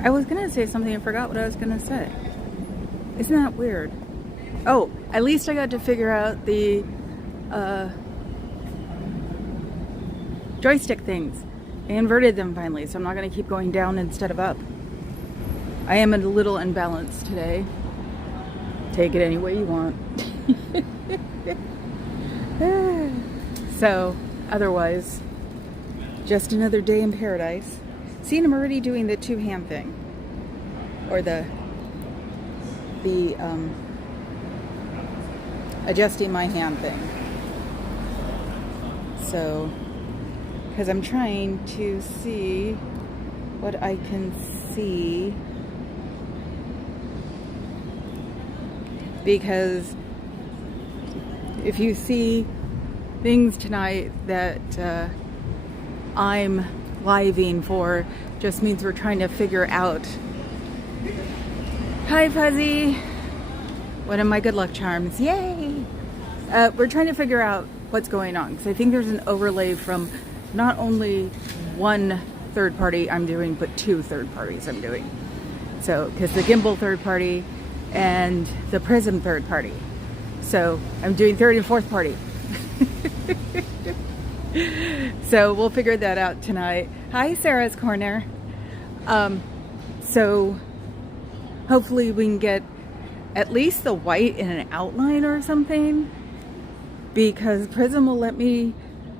I was gonna say something and forgot what I was gonna say. Isn't that weird? Oh, at least I got to figure out the joystick things. I inverted them finally, so I'm not gonna keep going down instead of up. I am a little unbalanced today. Take it any way you want. So, otherwise, just another day in paradise. See, I'm already doing the two-hand thing. Or the adjusting my hand thing. So, because I'm trying to see what I can see. Because if you see things tonight that I'm living for, just means we're trying to figure out. Hi, Fuzzy. One of my good luck charms. Yay! We're trying to figure out what's going on. Because I think there's an overlay from not only one third party I'm doing, but two third parties I'm doing. So, because the gimbal third party and the prism third party. So, I'm doing third and fourth party. So, we'll figure that out tonight. Hi, Sarah's Corner. So, hopefully we can get at least the white in an outline or something, because Prism will let me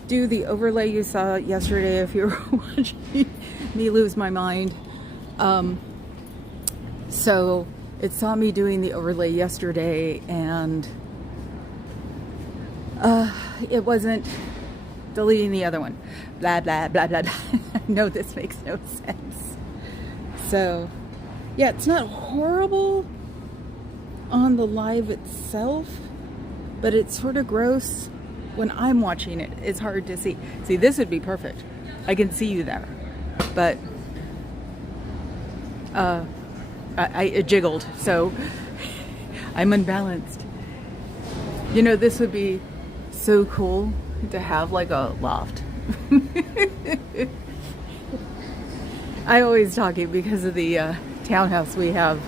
do the overlay you saw yesterday if you were watching me lose my mind. So it saw me doing the overlay yesterday, and it wasn't deleting the other one. Blah, blah, blah, blah, blah. No, this makes no sense. So yeah, it's not horrible on the live itself, but it's sort of gross when I'm watching it. It's hard to see. See, this would be perfect. I can see you there, but it jiggled, so I'm unbalanced. You know, this would be so cool to have like a loft. I always talking because of the townhouse we have.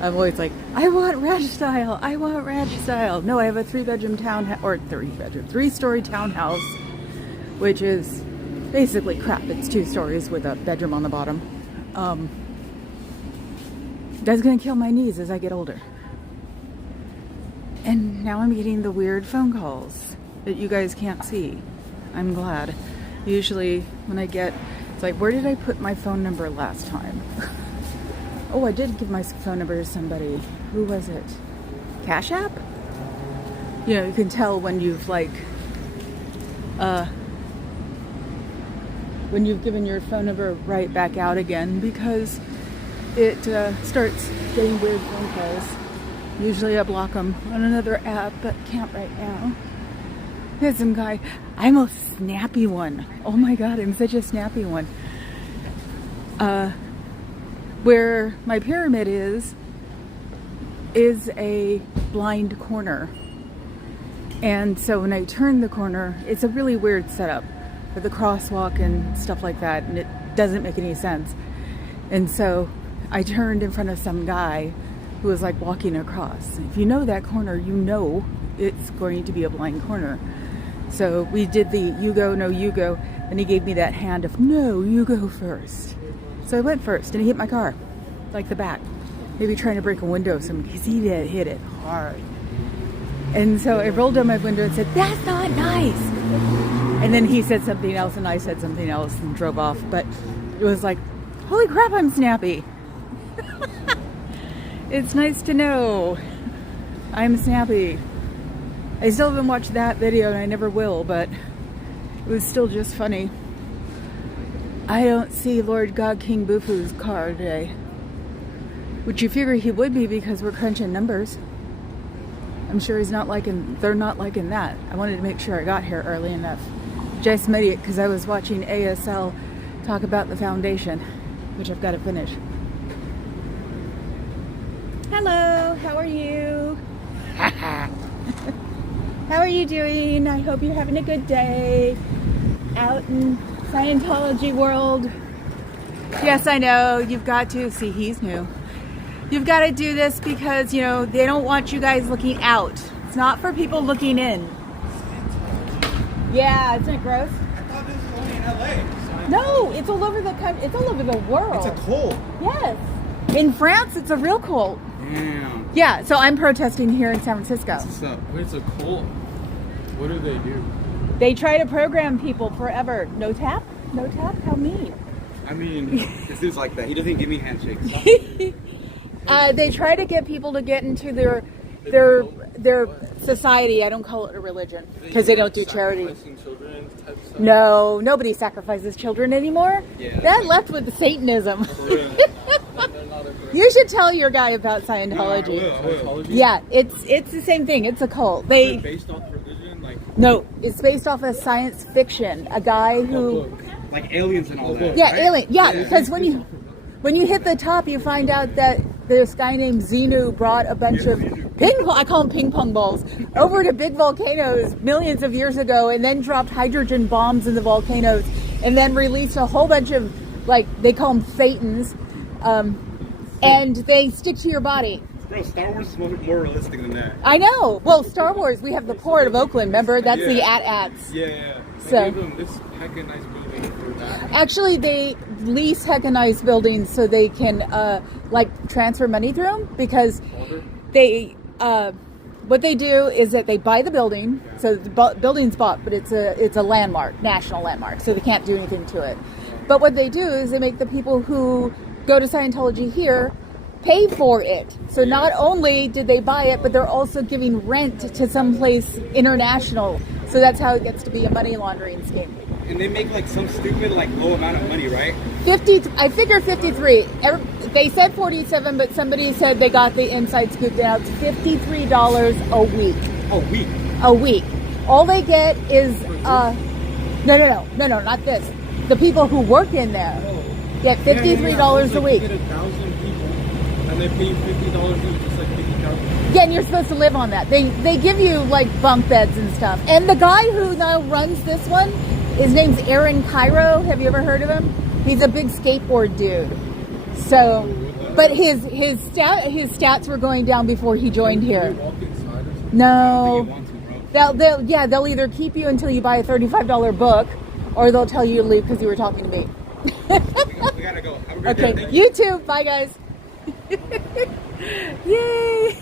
I'm always like, I want ranch style. I want ranch style. No, I have a three-bedroom townhouse, or three-story townhouse, which is basically crap. It's 2 stories with a bedroom on the bottom. That's gonna kill my knees as I get older. And now I'm getting the weird phone calls that you guys can't see. I'm glad. Usually when I get, it's like, where did I put my phone number last time? Oh, I did give my phone number to somebody. Who was it? Cash App? You know, you can tell when you've like, when you've given your phone number right back out again, because it starts getting weird phone calls. Usually I block them on another app, but can't right now. There's some guy. I'm a snappy one. Oh my God, I'm such a snappy one. Where my pyramid is a blind corner. And so when I turn the corner, it's a really weird setup with the crosswalk and stuff like that, and it doesn't make any sense. And so I turned in front of some guy who was like walking across. If you know that corner, you know it's going to be a blind corner. So we did the you go, no you go, and he gave me that hand of no, you go first. So I went first, and he hit my car, like the back. Maybe trying to break a window or something, because he did hit it hard. And so I rolled down my window and said, that's not nice. And then he said something else, and I said something else, and drove off. But it was like, holy crap, I'm snappy. It's nice to know I'm snappy. I still haven't watched that video, and I never will, but it was still just funny. I don't see Lord God King Bufu's car today, which you figure he would be because we're crunching numbers. I'm sure they're not liking that. I wanted to make sure I got here early enough. Just made it because I was watching ASL talk about the foundation, which I've got to finish. Hello, how are you? How are you doing? I hope you're having a good day out in Scientology world. Yes, I know. You've got to. See, he's new. You've got to do this because, you know, they don't want you guys looking out. It's not for people looking in. Yeah, isn't it gross? I thought this was only in LA. No, it's all over the country. It's all over the world. It's a cult. Yes. In France, it's a real cult. Damn. Yeah, so I'm protesting here in San Francisco. What's up? Wait, it's a cult. What do they do? They try to program people forever. No tap? No tap? How mean. I mean, this dude's like that. He doesn't give me handshakes. They try to get people to get into their society. I don't call it a religion because they don't do charity. Children type stuff? No, nobody sacrifices children anymore. Yeah. That left with Satanism. They're not a great- You should tell your guy about Scientology. I will. Scientology? Yeah, it's the same thing. It's a cult. Is it based off religion? Like, No, it's based off of science fiction. A guy who, book. Like aliens and all that. yeah, right? alien. Yeah, because when you hit the top, you find out that this guy named Xenu brought a bunch of I call them ping pong balls, over to big volcanoes millions of years ago, and then dropped hydrogen bombs in the volcanoes, and then released a whole bunch of, like, they call them thetans, and they stick to your body. Bro, Star Wars is more realistic than that. I know. Well, Star Wars, we have the port of Oakland. Remember, that's the AT-ATs. Yeah. They So gave them this heckin' nice building for that. actually, they lease hecka nice buildings so they can like transfer money through them, because Water? they what they do is that they buy the building, so the building's bought, but it's a landmark, national landmark, so they can't do anything to it. But what they do is they make the people who go to Scientology here pay for it. So not only did they buy it, but they're also giving rent to some place international. So that's how it gets to be a money laundering scheme. And they make like some stupid like low amount of money, right? 50, I figure 53. They said 47, but somebody said they got the inside scoop. Now it's $53 a week. A week. All they get is no, not this. The people who work in there get $53 a week. You get 1,000 people, and they pay you $50 each, just like 50,000. Yeah, and you're supposed to live on that. They give you like bunk beds and stuff. And the guy who now runs this one, his name's Aaron Cairo. Have you ever heard of him? He's a big skateboard dude. So, but his stats were going down before he joined here. Walk inside or something? No, I think you want to, bro. they'll either keep you until you buy a $35 book, or they'll tell you to leave because you were talking to me. We gotta go. Have a good day. Okay, Thank you too. Bye, guys. Yay!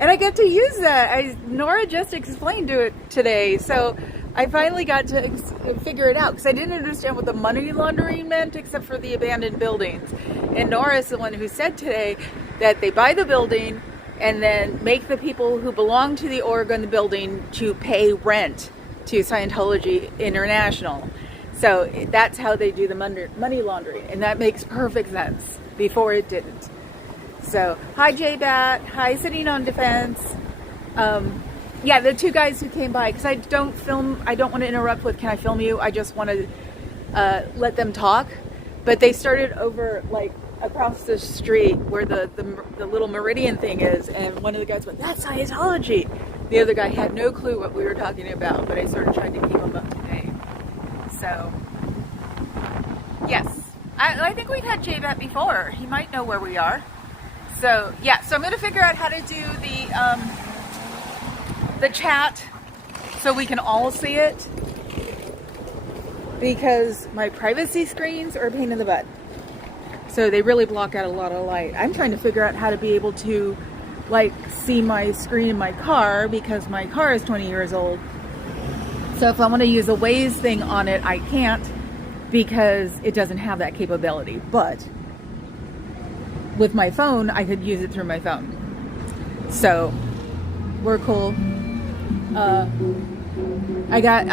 And I get to use that. Nora just explained to it today, so I finally got to figure it out, because I didn't understand what the money laundering meant except for the abandoned buildings. And Nora is the one who said today that they buy the building and then make the people who belong to the Oregon building to pay rent to Scientology International. So that's how they do the money laundering, and that makes perfect sense. Before it didn't. So, hi J-Bat, hi Sitting on Defense. Yeah, the two guys who came by, because I don't want to interrupt with, can I film you? I just want to let them talk. But they started over, like, across the street where the little meridian thing is, and one of the guys went, that's Scientology. The other guy had no clue what we were talking about, but I sort of tried to keep him up to date. So, yes. I think we've had J-Bat before. He might know where we are. So, yeah. So I'm going to figure out how to do the chat so we can all see it, because my privacy screens are a pain in the butt. So they really block out a lot of light. I'm trying to figure out how to be able to, like, see my screen in my car, because my car is 20 years old. So if I want to use a Waze thing on it, I can't, because it doesn't have that capability. But with my phone, I could use it through my phone. So we're cool. I got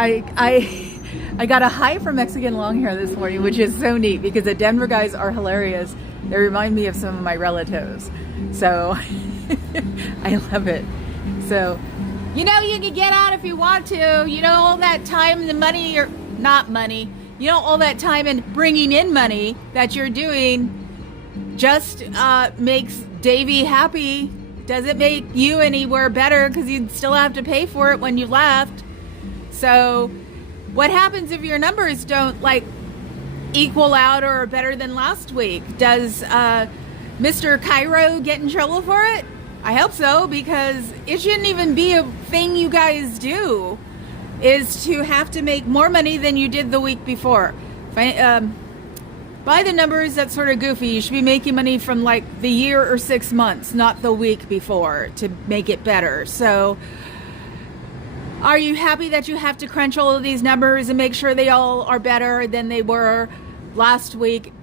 a hi from Mexican Longhair this morning, which is so neat, because the Denver guys are hilarious. They remind me of some of my relatives. So I love it. So, you know, you can get out if you want to. You know, all that time, the money, or not money, you know, all that time and bringing in money that you're doing just makes Davey happy. Doesn't make you anywhere better, because you'd still have to pay for it when you left. So what happens if your numbers don't, like, equal out or better than last week? Does Mr. Cairo get in trouble for it? I hope so, because it shouldn't even be a thing you guys do, is to have to make more money than you did the week before. By the numbers, that's sort of goofy. You should be making money from like the year or 6 months, not the week before, to make it better. So are you happy that you have to crunch all of these numbers and make sure they all are better than they were last week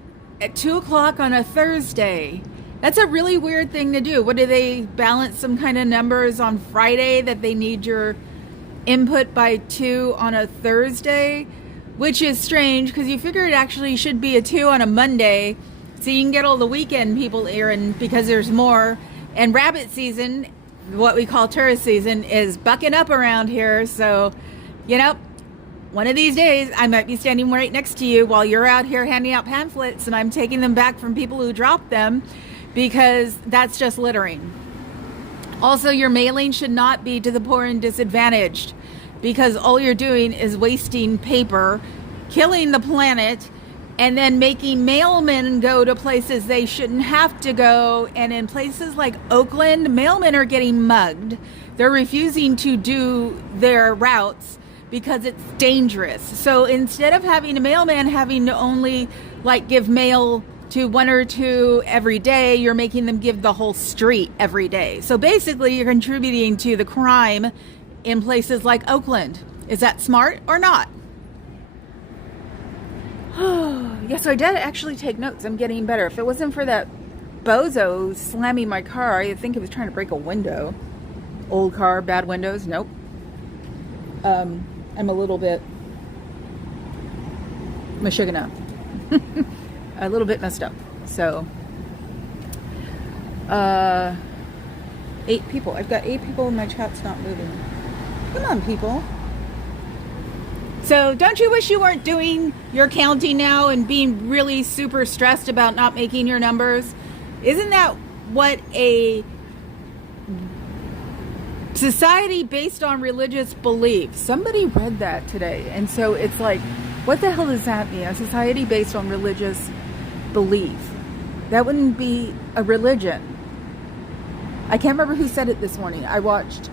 at 2 o'clock on a Thursday? That's a really weird thing to do. What, do they balance some kind of numbers on Friday that they need your input by 2 on a Thursday? Which is strange, because you figure it actually should be a 2 on a Monday, so you can get all the weekend people in, because there's more. And rabbit season, what we call tourist season, is bucking up around here. So, you know, one of these days I might be standing right next to you while you're out here handing out pamphlets, and I'm taking them back from people who dropped them, because that's just littering. Also, your mailing should not be to the poor and disadvantaged, because all you're doing is wasting paper, killing the planet, and then making mailmen go to places they shouldn't have to go. And in places like Oakland, mailmen are getting mugged. They're refusing to do their routes because it's dangerous. So instead of having a mailman having to only like give mail to 1 or 2 every day, you're making them give the whole street every day. So basically you're contributing to the crime in places like Oakland. Is that smart or not? Yeah, so I did actually take notes. I'm getting better. If it wasn't for that bozo slamming my car, I think he was trying to break a window. Old car, bad windows. Nope. I'm a little bit mashigana. A little bit messed up. So 8 people. I've got 8 people and my chat's not moving. Come on, people. So don't you wish you weren't doing your counting now and being really super stressed about not making your numbers? Isn't that what a society based on religious belief? Somebody read that today. And so it's like, what the hell does that mean? A society based on religious belief. That wouldn't be a religion. I can't remember who said it this morning. I watched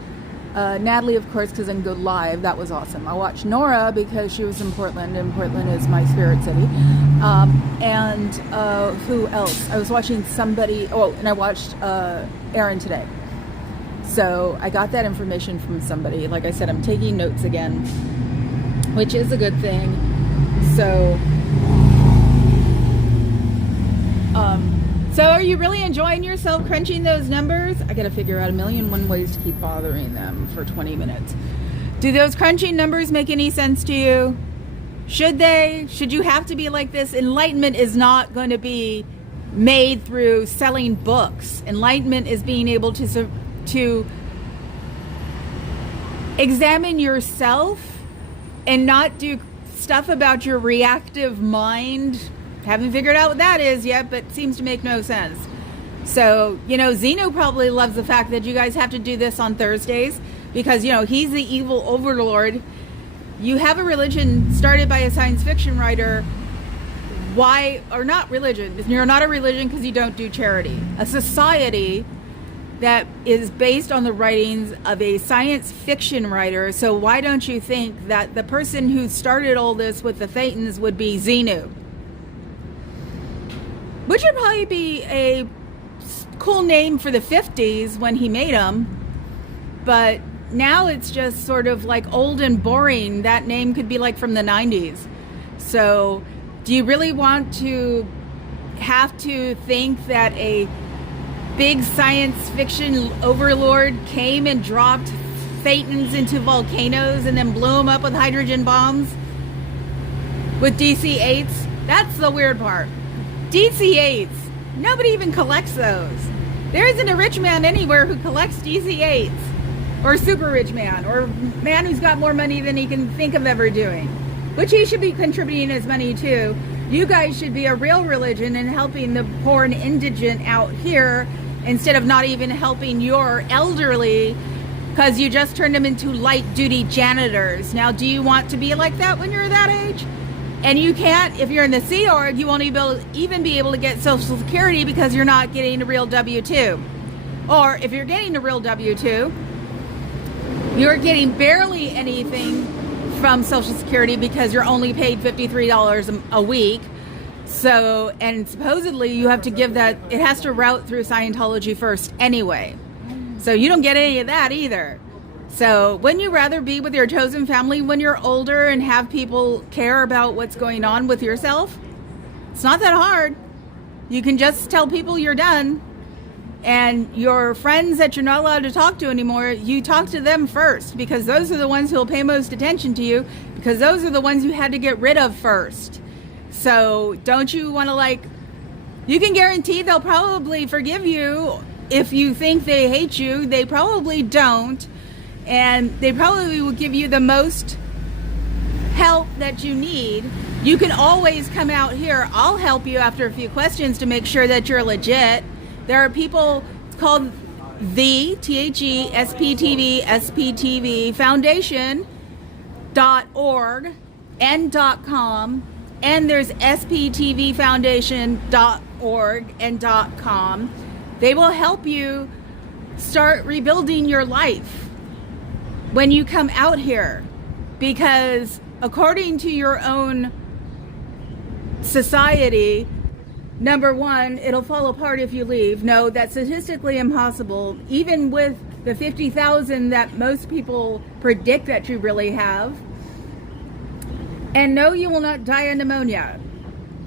Natalie, of course, because I can go live. That was awesome. I watched Nora because she was in Portland, and Portland is my spirit city. And who else? I was watching somebody. Oh, and I watched Aaron today. So I got that information from somebody. Like I said, I'm taking notes again, which is a good thing. So, so are you really enjoying yourself crunching those numbers? I got to figure out 1,000,001 ways to keep bothering them for 20 minutes. Do those crunching numbers make any sense to you? Should they? Should you have to be like this? Enlightenment is not going to be made through selling books. Enlightenment is being able to examine yourself and not do stuff about your reactive mind. Haven't figured out what that is yet, but seems to make no sense. So, you know, Zeno probably loves the fact that you guys have to do this on Thursdays because, you know, he's the evil overlord. You have a religion started by a science fiction writer. Why, or not religion, you're not a religion because you don't do charity. A society that is based on the writings of a science fiction writer. So why don't you think that the person who started all this with the Thetans would be Xenu? Which would probably be a cool name for the 50s when he made them. But now it's just sort of like old and boring. That name could be like from the 90s. So do you really want to have to think that a big science fiction overlord came and dropped Thetans into volcanoes and then blew them up with hydrogen bombs with DC-8s? That's the weird part. DC-8s. Nobody even collects those. There isn't a rich man anywhere who collects DC-8s. Or a super rich man. Or a man who's got more money than he can think of ever doing. Which he should be contributing his money to. You guys should be a real religion and helping the poor and indigent out here instead of not even helping your elderly because you just turned them into light duty janitors. Now, do you want to be like that when you're that age? And you can't, if you're in the Sea Org, you won't even be able to get Social Security because you're not getting a real W-2. Or if you're getting a real W-2, you're getting barely anything from Social Security because you're only paid $53 a week. So, and supposedly you have to give that, it has to route through Scientology first anyway. So you don't get any of that either. So wouldn't you rather be with your chosen family when you're older and have people care about what's going on with yourself? It's not that hard. You can just tell people you're done. And your friends that you're not allowed to talk to anymore, you talk to them first, because those are the ones who will pay most attention to you, because those are the ones you had to get rid of first. So don't you want to, you can guarantee they'll probably forgive you if you think they hate you. They probably don't. And they probably will give you the most help that you need. You can always come out here. I'll help you after a few questions to make sure that you're legit. There are people, it's called the SPTV Foundation.org and .com, and there's SPTVFoundation.org and .com. They will help you start rebuilding your life when you come out here, because according to your own society, number one, it'll fall apart if you leave. No, that's statistically impossible. Even with the 50,000 that most people predict that you really have. And no, you will not die of pneumonia.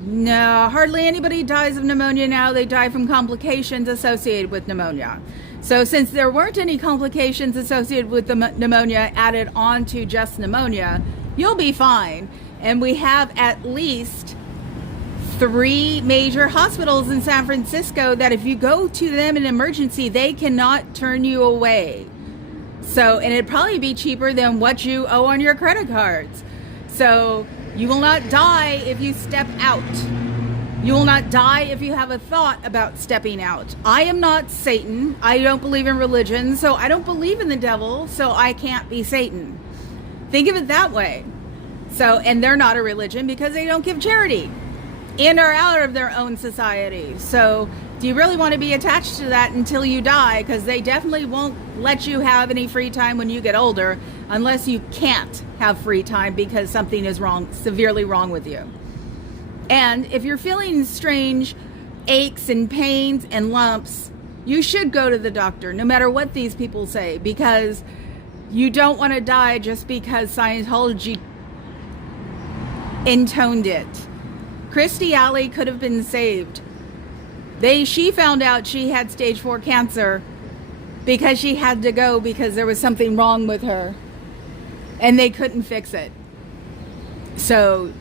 No, hardly anybody dies of pneumonia now. They die from complications associated with pneumonia. So since there weren't any complications associated with the pneumonia added on to just pneumonia, you'll be fine. And we have at least 3 major hospitals in San Francisco that if you go to them in emergency, they cannot turn you away. So, and it'd probably be cheaper than what you owe on your credit cards. So you will not die if you step out. You will not die if you have a thought about stepping out. I am not Satan. I don't believe in religion, so I don't believe in the devil, so I can't be Satan. Think of it that way. So, and they're not a religion because they don't give charity in or out of their own society. So do you really want to be attached to that until you die? Because they definitely won't let you have any free time when you get older unless you can't have free time because something is wrong, severely wrong with you. And if you're feeling strange aches and pains and lumps, you should go to the doctor, no matter what these people say, because you don't want to die just because Scientology intoned it. Christy Alley could have been saved. She found out she had stage 4 cancer because she had to go because there was something wrong with her and they couldn't fix it. So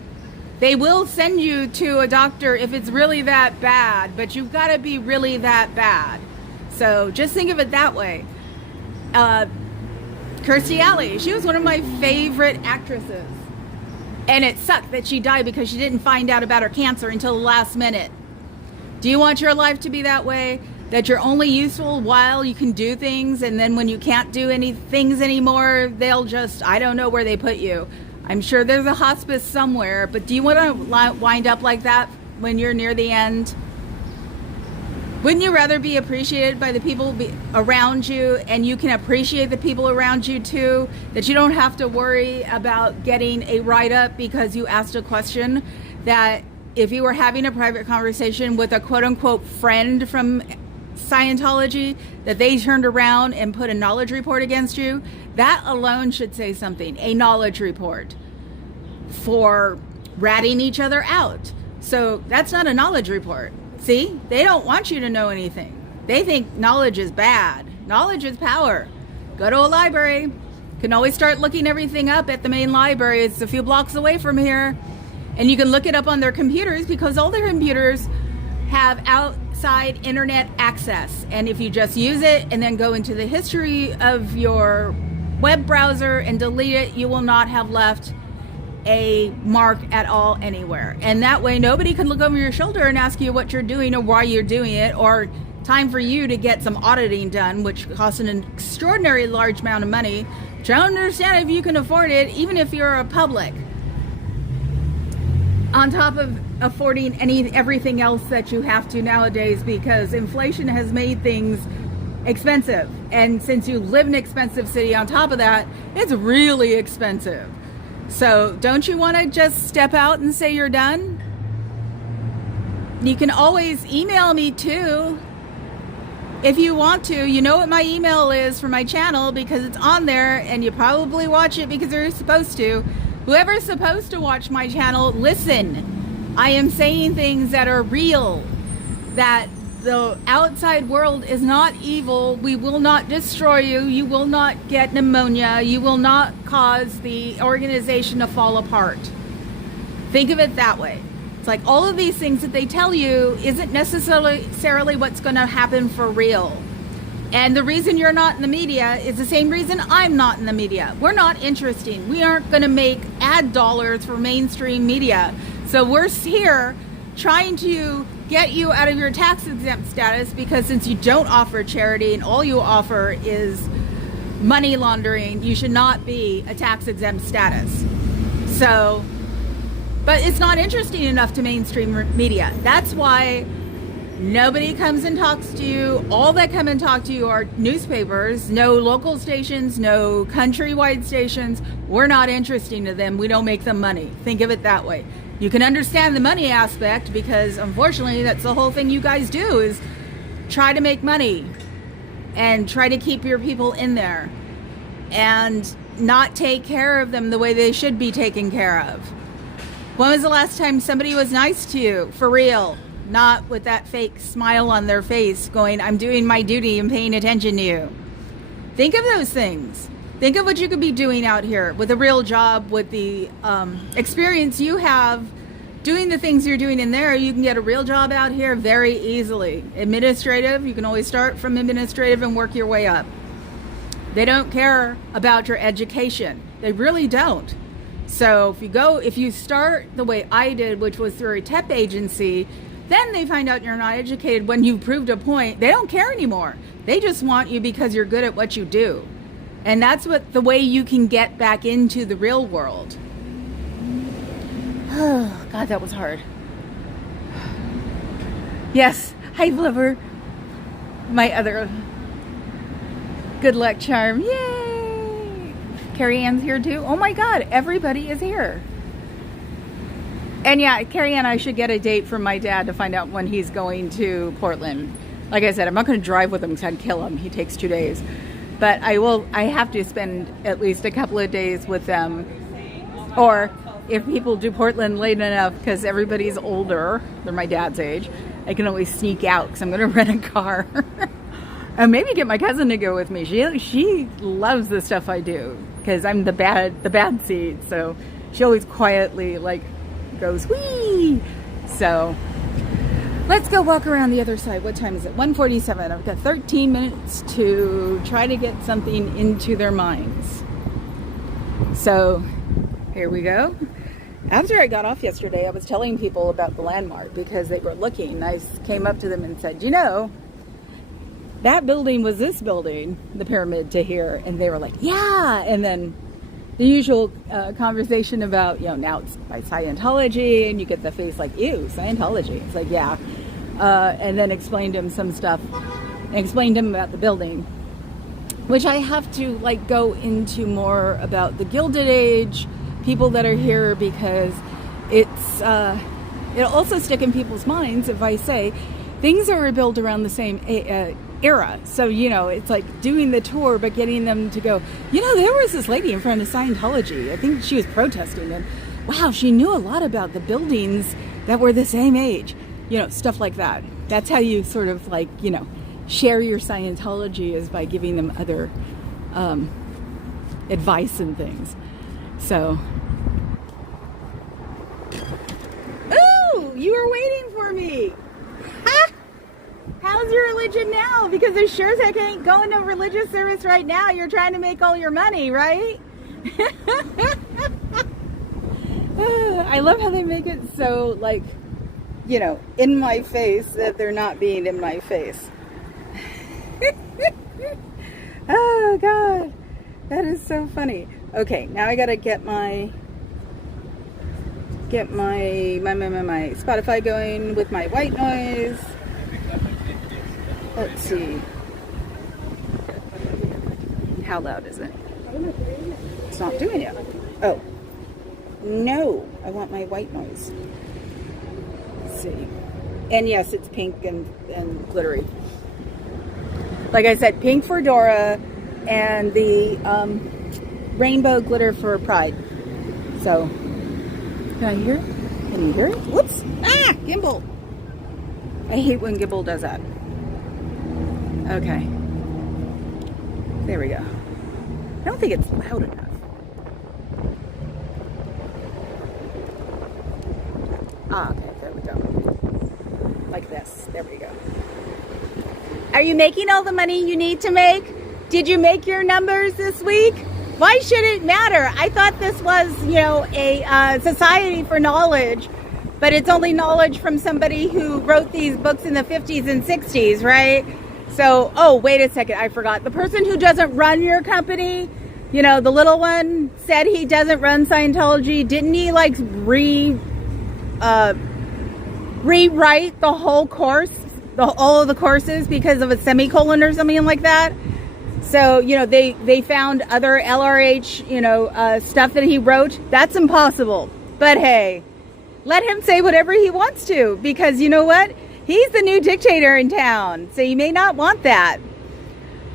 they will send you to a doctor if it's really that bad, but you've got to be really that bad. So just think of it that way. Kirstie Alley, she was one of my favorite actresses. And it sucked that she died because she didn't find out about her cancer until the last minute. Do you want your life to be that way? That you're only useful while you can do things, and then when you can't do any things anymore, they'll just, I don't know where they put you. I'm sure there's a hospice somewhere, but do you want to wind up like that when you're near the end? Wouldn't you rather be appreciated by the people around you, and you can appreciate the people around you too, that you don't have to worry about getting a write-up because you asked a question, that if you were having a private conversation with a quote-unquote friend from Scientology, that they turned around and put a knowledge report against you? That alone should say something. A knowledge report for ratting each other out. So that's not a knowledge report. See, they don't want you to know anything. They think knowledge is bad. Knowledge is power. Go to a library. You can always start looking everything up at the main library. It's a few blocks away from here. And you can look it up on their computers because all their computers have outside internet access. And if you just use it and then go into the history of your web browser and delete it, you will not have left a mark at all anywhere. And that way nobody can look over your shoulder and ask you what you're doing or why you're doing it, or time for you to get some auditing done, which costs an extraordinary large amount of money, which I don't understand if you can afford it, even if you're a public. on top of affording everything else that you have to nowadays, because inflation has made things expensive. And since you live in an expensive city on top of that, it's really expensive. So don't you want to just step out and say you're done? You can always email me too if you want to. You know what my email is for my channel because it's on there, and you probably watch it because you're supposed to. Whoever's supposed to watch my channel, listen. I am saying things that are real, that the outside world is not evil. We will not destroy you. You will not get pneumonia. You will not cause the organization to fall apart. Think of it that way. It's like all of these things that they tell you isn't necessarily what's going to happen for real. And the reason you're not in the media is the same reason I'm not in the media. We're not interesting. We aren't going to make ad dollars for mainstream media. So we're here trying to get you out of your tax exempt status, because since you don't offer charity and all you offer is money laundering, you should not be a tax exempt status. So, but it's not interesting enough to mainstream media. That's why nobody comes and talks to you. All that come and talk to you are newspapers, no local stations, no countrywide stations. We're not interesting to them. We don't make them money. Think of it that way. You can understand the money aspect, because unfortunately that's the whole thing you guys do, is try to make money and try to keep your people in there and not take care of them the way they should be taken care of. When was the last time somebody was nice to you, for real? Not with that fake smile on their face going, I'm doing my duty and paying attention to you. Think of those things. Think of what you could be doing out here with a real job, with the experience you have doing the things you're doing in there. You can get a real job out here very easily. Administrative, you can always start from administrative and work your way up. They don't care about your education. They really don't. So if you start the way I did, which was through a temp agency, then they find out you're not educated when you've proved a point. They don't care anymore. They just want you because you're good at what you do. And that's the way you can get back into the real world. Oh, God, that was hard. Yes. Hi, Flipper. My other good luck charm. Yay! Carrie Ann's here too. Oh my God, everybody is here. And yeah, Carrie Ann, I should get a date from my dad to find out when he's going to Portland. Like I said, I'm not going to drive with him because I'd kill him. He takes 2 days. But I have to spend at least a couple of days with them. Or if people do Portland late enough, because everybody's older, they're my dad's age, I can always sneak out because I'm going to rent a car. And maybe get my cousin to go with me. She loves the stuff I do because I'm the bad seed. So she always quietly goes, wee! So let's go walk around the other side. What time is it? 1:47. I've got 13 minutes to try to get something into their minds. So here we go. After I got off yesterday, I was telling people about the landmark because they were looking. I came up to them and said, you know, that building was this building, the pyramid to here. And they were like, yeah. And then the usual conversation about, now it's by Scientology, and you get the face like, ew, Scientology. It's like, yeah. And then explained to him some stuff, and explained to him about the building, which I have to go into more about the Gilded Age, people that are here, because it'll also stick in people's minds if I say things that were built around the same era. So, it's like doing the tour, but getting them to go, there was this lady in front of Scientology. I think she was protesting, and wow, she knew a lot about the buildings that were the same age, stuff like that. That's how you sort of share your Scientology, is by giving them other advice and things. So, ooh, you were waiting for me. How's your religion now? Because there sure as heck ain't going to religious service right now. You're trying to make all your money, right? I love how they make it so, in my face, that they're not being in my face. Oh, God. That is so funny. Okay, now I gotta get my get my Spotify going with my white noise. Let's see. How loud is it? It's not doing it. Oh. No, I want my white noise. Let's see. And yes, it's pink and glittery. Like I said, pink for Dora and the rainbow glitter for Pride. So, can I hear it? Can you hear it? Whoops! Ah! Gimbal! I hate when gimbal does that. Okay. There we go. I don't think it's loud enough. Ah, okay, there we go. Like this. There we go. Are you making all the money you need to make? Did you make your numbers this week? Why should it matter? I thought this was, a society for knowledge, but it's only knowledge from somebody who wrote these books in the 50s and 60s, right? So, oh, wait a second, I forgot. The person who doesn't run your company, the little one, said he doesn't run Scientology. Didn't he, rewrite the whole course, all of the courses because of a semicolon or something like that? So, they found other LRH, stuff that he wrote. That's impossible. But hey, let him say whatever he wants to, because you know what? He's the new dictator in town, so you may not want that.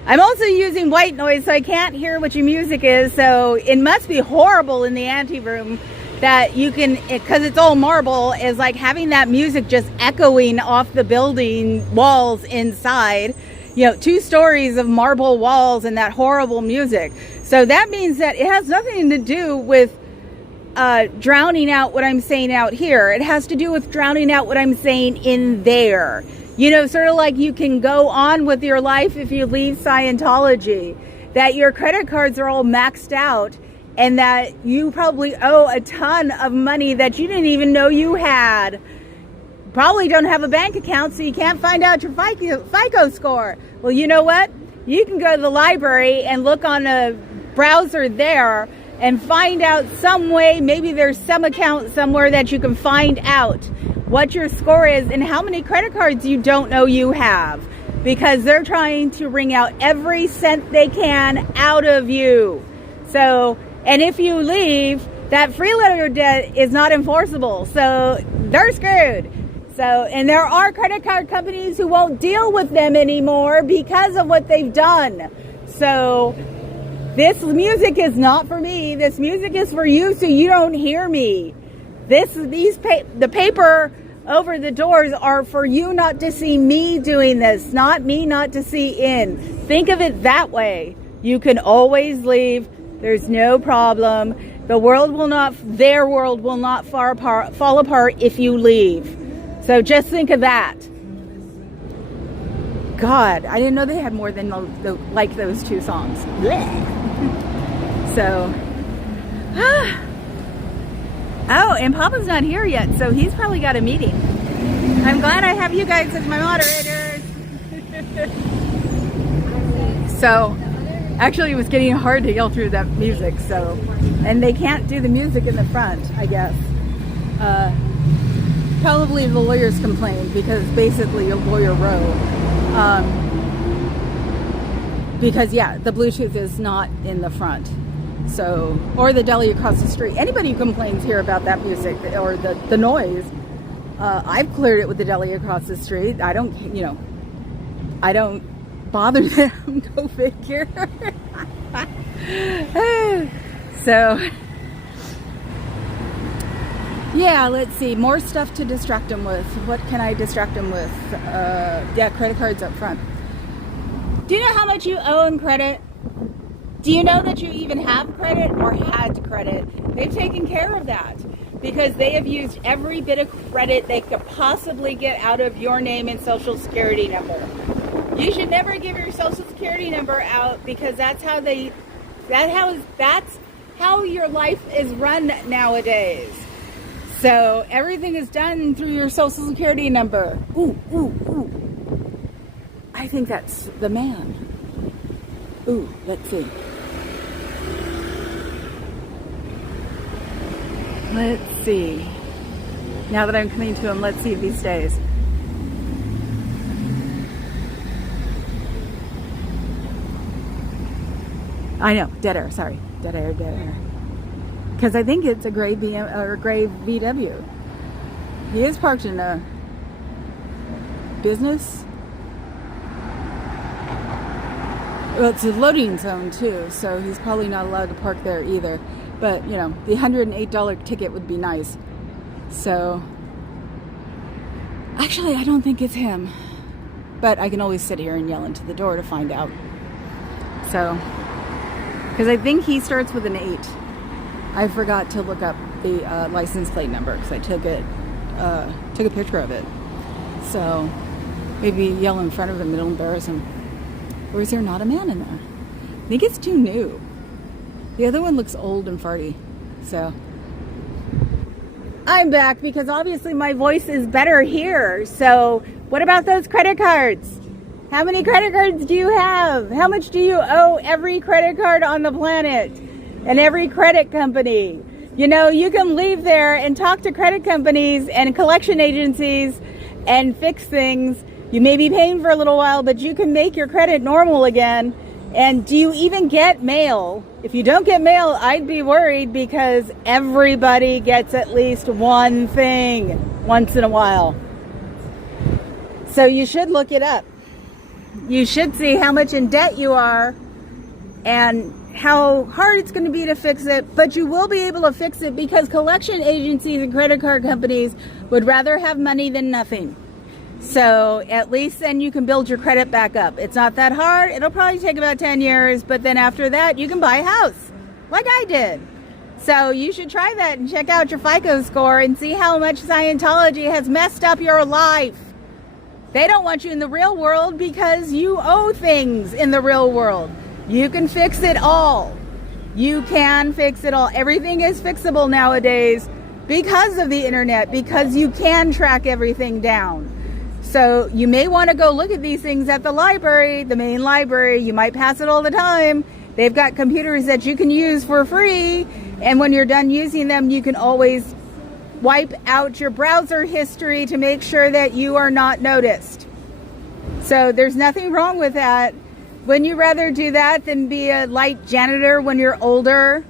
I'm also using white noise, so I can't hear what your music is, so it must be horrible in the ante room that you can, because it's all marble, is like having that music just echoing off the building walls inside. 2 stories of marble walls and that horrible music. So that means that it has nothing to do with drowning out what I'm saying out here. It has to do with drowning out what I'm saying in there. Sort of like you can go on with your life if you leave Scientology, that your credit cards are all maxed out and that you probably owe a ton of money that you didn't even know you had. Probably don't have a bank account, so you can't find out your FICO score. Well, you know what? You can go to the library and look on a browser there and find out some way, maybe there's some account somewhere that you can find out what your score is and how many credit cards you don't know you have, because they're trying to wring out every cent they can out of you. So, and if you leave, that free letter debt is not enforceable, so they're screwed. So, and there are credit card companies who won't deal with them anymore because of what they've done. So this music is not for me. This music is for you, so you don't hear me. The paper over the doors are for you not to see me doing this, not me not to see in. Think of it that way. You can always leave. There's no problem. Their world will not fall apart if you leave. So just think of that. God, I didn't know they had more than those 2 songs. So, oh, and Papa's not here yet, so he's probably got a meeting. I'm glad I have you guys as my moderators. So, actually it was getting hard to yell through that music, so, and they can't do the music in the front, I guess. Probably the lawyers complained because basically a lawyer row. Because yeah, the Bluetooth is not in the front. So, or the deli across the street. Anybody who complains here about that music or the noise, I've cleared it with the deli across the street. I don't bother them. Go figure. So, yeah, let's see. More stuff to distract them with. What can I distract them with? Yeah, credit cards up front. Do you know how much you owe in credit? Do you know that you even have credit or had credit? They've taken care of that because they have used every bit of credit they could possibly get out of your name and social security number. You should never give your social security number out because that's how your life is run nowadays. So everything is done through your social security number. Ooh, ooh, ooh. I think that's the man. Ooh, let's see. Let's see. Now that I'm coming to him, let's see if he stays. I know, dead air, sorry. Dead air, dead air. Because I think it's a gray BM or gray VW. He is parked in a business. Well, it's a loading zone too, so he's probably not allowed to park there either. But, you know, the $108 ticket would be nice. So, actually, I don't think it's him. But I can always sit here and yell into the door to find out. So, because I think he starts with an 8. I forgot to look up the license plate number because I took a picture of it. So, maybe yell in front of him, it'll embarrass him. Or is there not a man in there? I think it's too new. The other one looks old and farty. So I'm back because obviously my voice is better here. So what about those credit cards? How many credit cards do you have? How much do you owe every credit card on the planet and every credit company? You know, you can leave there and talk to credit companies and collection agencies and fix things. You may be paying for a little while, but you can make your credit normal again. And do you even get mail? If you don't get mail, I'd be worried because everybody gets at least one thing once in a while. So you should look it up. You should see how much in debt you are and how hard it's going to be to fix it. But you will be able to fix it because collection agencies and credit card companies would rather have money than nothing. So at least then you can build your credit back up. It's not that hard. It'll probably take about 10 years, but then after that you can buy a house like I did. So you should try that and check out your FICO score and see how much Scientology has messed up your life. They don't want you in the real world because you owe things in the real world. You can fix it all. You can fix it all. Everything is fixable nowadays because of the internet, because you can track everything down. So you may want to go look at these things at the library, the main library. You might pass it all the time. They've got computers that you can use for free. And when you're done using them, you can always wipe out your browser history to make sure that you are not noticed. So there's nothing wrong with that. Wouldn't you rather do that than be a light janitor when you're older?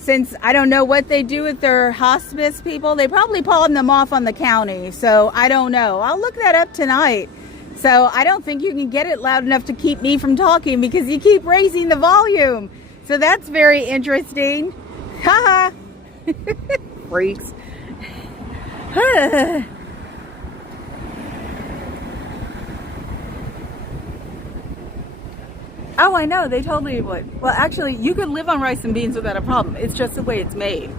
Since I don't know what they do with their hospice people. They probably pawn them off on the county. So I don't know. I'll look that up tonight. So I don't think you can get it loud enough to keep me from talking because you keep raising the volume. So that's very interesting. Haha. Freaks. Oh, I know. They totally would. Well, actually, you could live on rice and beans without a problem. It's just the way it's made.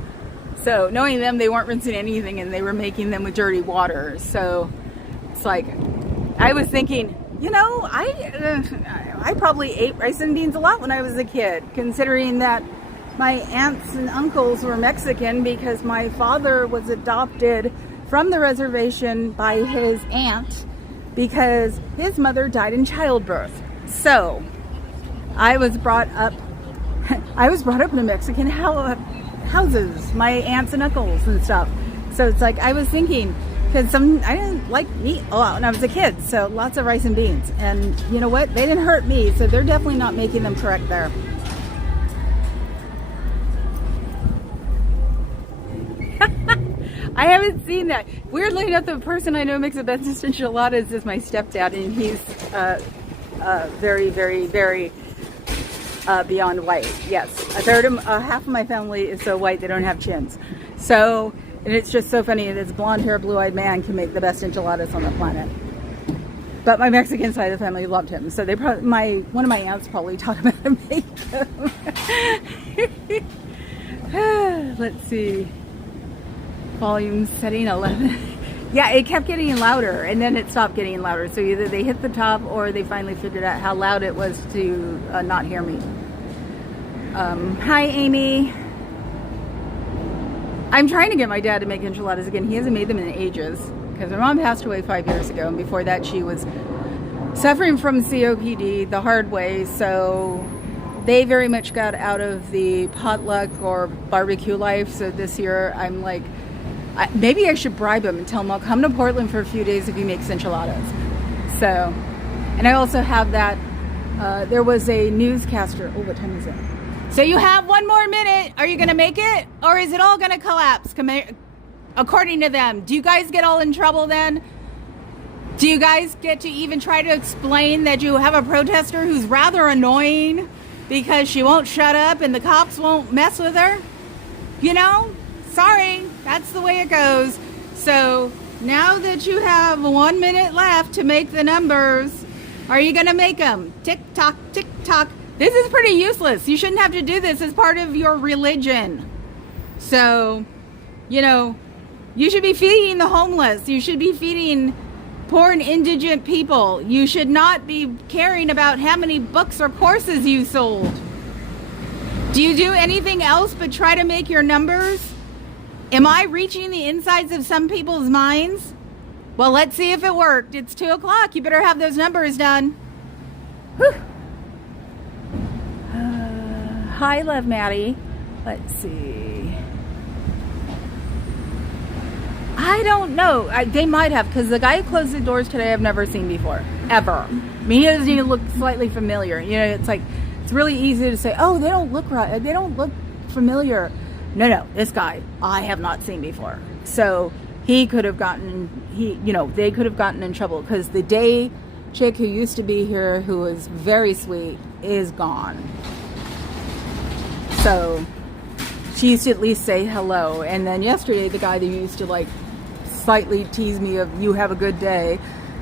So, knowing them, they weren't rinsing anything and they were making them with dirty water. So, it's like, I was thinking, you know, I probably ate rice and beans a lot when I was a kid, considering that my aunts and uncles were Mexican because my father was adopted from the reservation by his aunt because his mother died in childbirth. So, I was brought up in a Mexican houses, my aunts and uncles and stuff. So it's like, I was thinking, because I didn't like meat a lot when I was a kid, so lots of rice and beans. And you know what? They didn't hurt me, so they're definitely not making them correct there. I haven't seen that. Weirdly enough, the person I know makes the best enchiladas is my stepdad, and he's very, very, very beyond white. Yes, half of my family is so white they don't have chins. So, and it's just so funny. This blonde hair, blue-eyed man can make the best enchiladas on the planet. But my Mexican side of the family loved him, so one of my aunts probably taught him how to make them. Let's see. Volume setting 11. Yeah, it kept getting louder, and then it stopped getting louder. So either they hit the top, or they finally figured out how loud it was to not hear me. Hi, Amy. I'm trying to get my dad to make enchiladas again. He hasn't made them in ages, because my mom passed away 5 years ago, and before that she was suffering from COPD the hard way. So they very much got out of the potluck or barbecue life. So this year I'm like Maybe I should bribe him and tell him I'll come to Portland for a few days if he makes enchiladas. So, and I also have that, there was a newscaster. Oh, what time is it? So you have 1 more minute. Are you going to make it? Or is it all going to collapse? According to them. Do you guys get all in trouble then? Do you guys get to even try to explain that you have a protester who's rather annoying because she won't shut up and the cops won't mess with her? You know, sorry, that's the way it goes. So now that you have 1 minute left to make the numbers, are you going to make them? Tick tock, tick tock. This is pretty useless. You shouldn't have to do this as part of your religion. So, you know, you should be feeding the homeless. You should be feeding poor and indigent people. You should not be caring about how many books or courses you sold. Do you do anything else but try to make your numbers? Am I reaching the insides of some people's minds? Well, let's see if it worked. It's 2 o'clock. You better have those numbers done. Whew. Hi, Love Maddie. Let's see. I don't know. They might have, because the guy who closed the doors today I've never seen before. Ever. I mean, he doesn't even look slightly familiar. You know, it's like, it's really easy to say, oh, they don't look right. They don't look familiar. No, this guy I have not seen before. So he could have gotten, they could have gotten in trouble, because the day chick who used to be here, who was very sweet, is gone. So she used to at least say hello. And then yesterday, the guy that used to like slightly tease me of, you have a good day,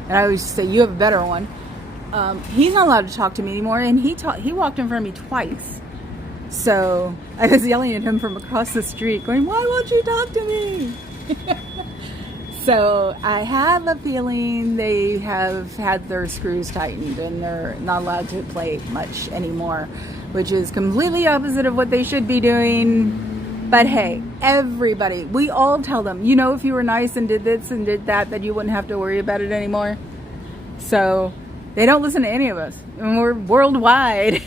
and I always say, you have a better one. He's not allowed to talk to me anymore, and he walked in front of me twice. So I was yelling at him from across the street, going, why won't you talk to me? So I have a feeling they have had their screws tightened, and they're not allowed to play much anymore, which is completely opposite of what they should be doing. But hey, everybody, we all tell them, if you were nice and did this and did that, that you wouldn't have to worry about it anymore. So they don't listen to any of us, and we're worldwide.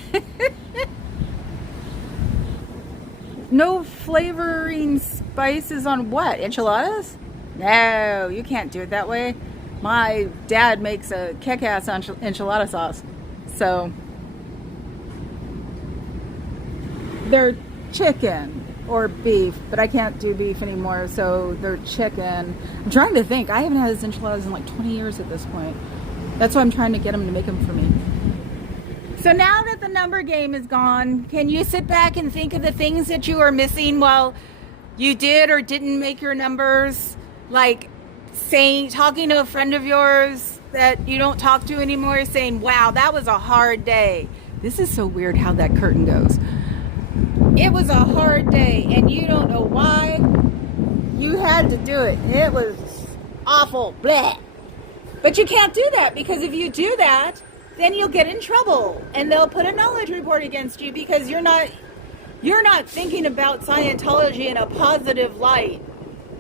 No flavoring spices on what? Enchiladas? No, you can't do it that way. My dad makes a kick-ass enchilada sauce. So they're chicken or beef, but I can't do beef anymore, so they're chicken. I'm trying to think. I haven't had these enchiladas in like 20 years at this point. That's why I'm trying to get them to make them for me. So now that the number game is gone, can you sit back and think of the things that you are missing while you did or didn't make your numbers? Like talking to a friend of yours that you don't talk to anymore, saying, wow, that was a hard day. This is so weird how that curtain goes. It was a hard day, and you don't know why. You had to do it. It was awful. Bleh. But you can't do that, because if you do that, then you'll get in trouble, and they'll put a knowledge report against you because you're not thinking about Scientology in a positive light.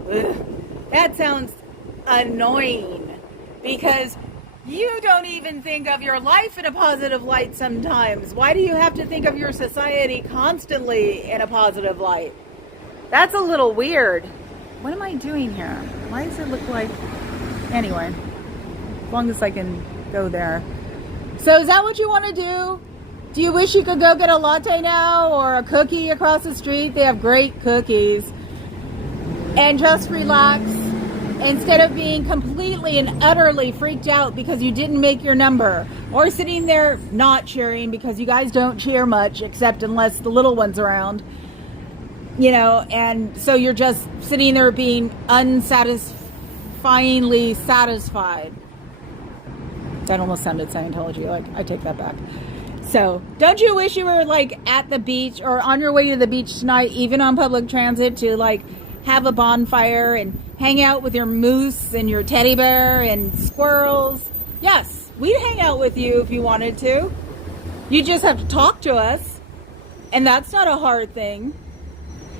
Ugh. That sounds annoying, because you don't even think of your life in a positive light sometimes. Why do you have to think of your society constantly in a positive light? That's a little weird. What am I doing here? Why does it look like... Anyway, as long as I can go there. So is that what you want to do? Do you wish you could go get a latte now or a cookie across the street? They have great cookies. And just relax instead of being completely and utterly freaked out because you didn't make your number, or sitting there not cheering because you guys don't cheer much except unless the little one's around, and so you're just sitting there being unsatisfyingly satisfied. That almost sounded Scientology. I take that back. So don't you wish you were at the beach or on your way to the beach tonight, even on public transit, to have a bonfire and hang out with your moose and your teddy bear and squirrels? Yes, we'd hang out with you if you wanted to. You just have to talk to us, and that's not a hard thing.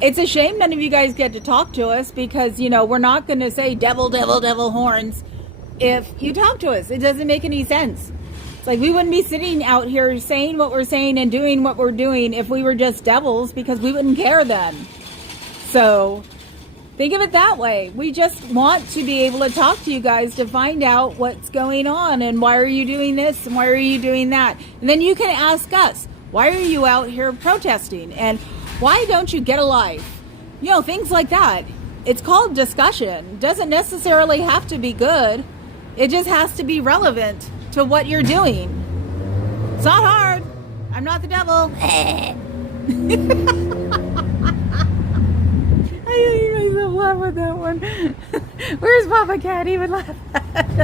It's a shame none of you guys get to talk to us, because we're not going to say devil, devil, devil horns if you talk to us. It doesn't make any sense. It's like we wouldn't be sitting out here saying what we're saying and doing what we're doing if we were just devils, because we wouldn't care then. So Think of it that way. We just want to be able to talk to you guys to find out what's going on and why are you doing this and why are you doing that. And then you can ask us, why are you out here protesting? And why don't you get a life? You know, things like that. It's called discussion. It doesn't necessarily have to be good. It just has to be relevant to what you're doing. It's not hard. I'm not the devil. I made myself laugh with that one. Where's Papa Cat? He would laugh at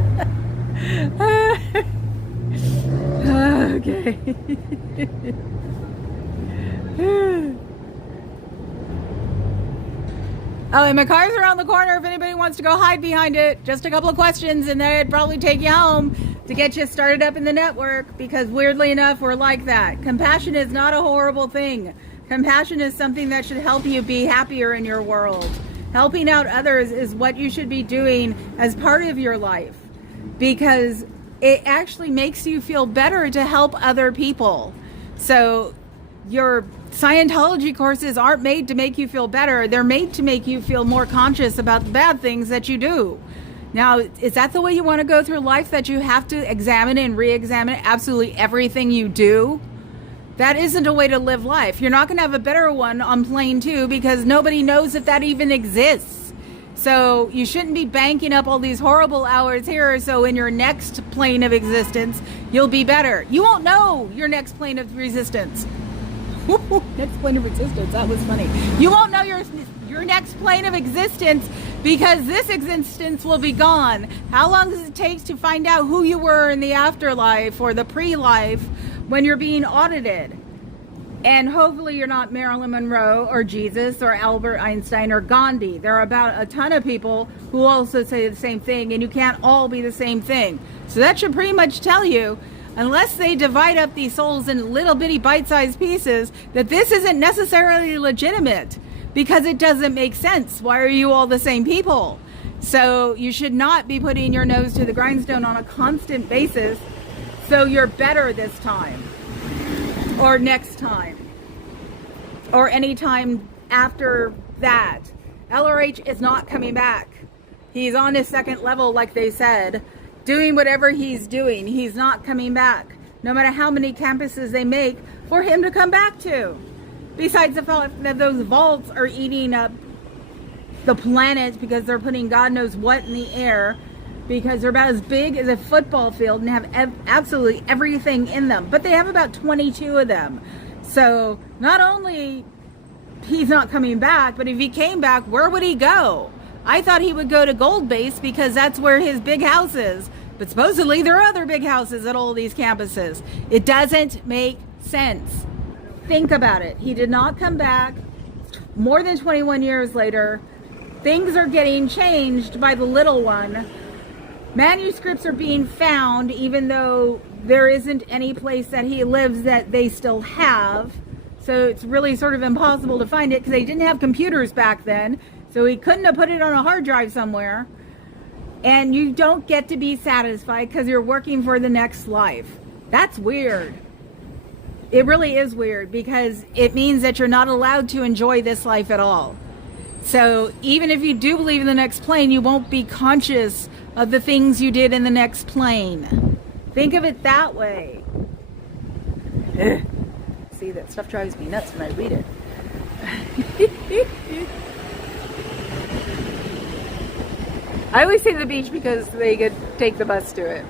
okay. Oh, and my car's around the corner if anybody wants to go hide behind it. Just a couple of questions and they'd probably take you home to get you started up in the network, because weirdly enough, we're like that. Compassion is not a horrible thing. Compassion is something that should help you be happier in your world. Helping out others is what you should be doing as part of your life, because it actually makes you feel better to help other people. So your Scientology courses aren't made to make you feel better. They're made to make you feel more conscious about the bad things that you do. Now, is that the way you want to go through life, that you have to examine and re-examine absolutely everything you do? That isn't a way to live life. You're not going to have a better one on plane 2 because nobody knows if that even exists. So you shouldn't be banking up all these horrible hours here so in your next plane of existence, you'll be better. You won't know your next plane of resistance. Next plane of resistance, that was funny. You won't know your next plane of existence because this existence will be gone. How long does it take to find out who you were in the afterlife or the pre-life when you're being audited? And hopefully you're not Marilyn Monroe or Jesus or Albert Einstein or Gandhi. There are about a ton of people who also say the same thing, and you can't all be the same thing. So that should pretty much tell you, unless they divide up these souls in little bitty bite-sized pieces, that this isn't necessarily legitimate, because it doesn't make sense. Why are you all the same people? So you should not be putting your nose to the grindstone on a constant basis so you're better this time or next time or any time after that. LRH is not coming back. He's on his second level, like they said, doing whatever he's doing. He's not coming back, no matter how many campuses they make for him to come back to. Besides the fact that those vaults are eating up the planet because they're putting God knows what in the air, because they're about as big as a football field and have absolutely everything in them. But they have about 22 of them. So not only he's not coming back, but if he came back, where would he go? I thought he would go to Gold Base because that's where his big house is. But supposedly there are other big houses at all these campuses. It doesn't make sense. Think about it. He did not come back. More than 21 years later, things are getting changed by the little one. Manuscripts are being found, even though there isn't any place that he lives that they still have. So it's really sort of impossible to find it because they didn't have computers back then. So he couldn't have put it on a hard drive somewhere. And you don't get to be satisfied because you're working for the next life. That's weird. It really is weird, because it means that you're not allowed to enjoy this life at all. So even if you do believe in the next plane, you won't be conscious of the things you did in the next plane. Think of it that way. Ugh. See, that stuff drives me nuts when I read it. I always say the beach because they could take the bus to it.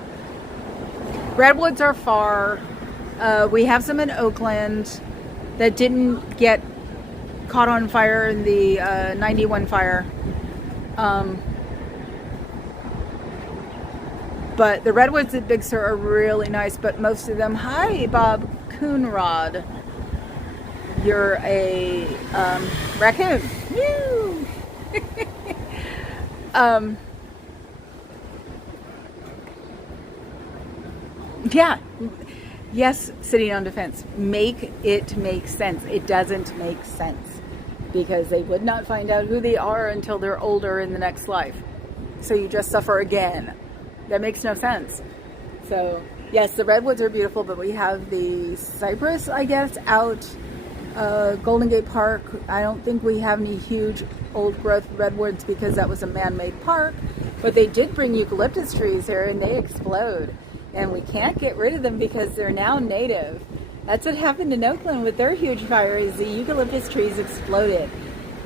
Redwoods are far. We have some in Oakland that didn't get caught on fire in the 91 fire. But the redwoods at Big Sur are really nice, but most of them... Hi, Bob Coonrod. You're a raccoon. Woo! Yeah. Yes, sitting on defense. Make it make sense. It doesn't make sense because they would not find out who they are until they're older in the next life. So you just suffer again. That makes no sense. So yes, the redwoods are beautiful, but we have the cypress, I guess, out Golden Gate Park, I don't think we have any huge old growth redwoods because that was a man-made park, but they did bring eucalyptus trees here and they explode, and we can't get rid of them because they're now native. That's what happened in Oakland with their huge fire, is the eucalyptus trees exploded.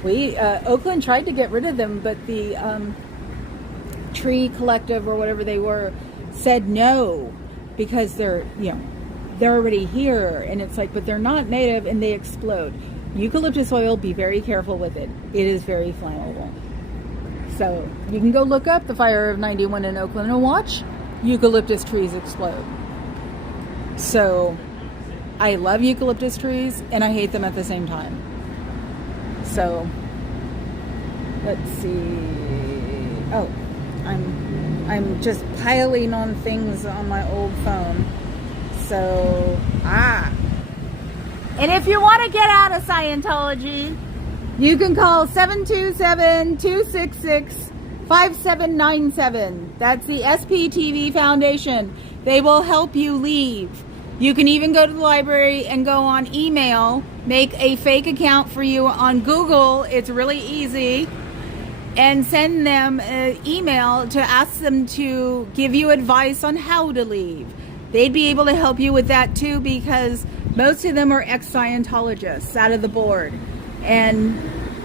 Oakland tried to get rid of them, but the tree collective or whatever they were said no, because they're already here, and it's like, but they're not native and they explode. Eucalyptus oil, be very careful with it. It is very flammable. So you can go look up the fire of 91 in Oakland and watch eucalyptus trees explode. So I love eucalyptus trees and I hate them at the same time. So let's see. Oh, I'm just piling on things on my old phone. So, and if you want to get out of Scientology, you can call 727-266-5797. That's the SPTV Foundation. They will help you leave. You can even go to the library and go on email, make a fake account for you on Google. It's really easy. And send them an email to ask them to give you advice on how to leave. They'd be able to help you with that too, because most of them are ex-Scientologists out of the board. And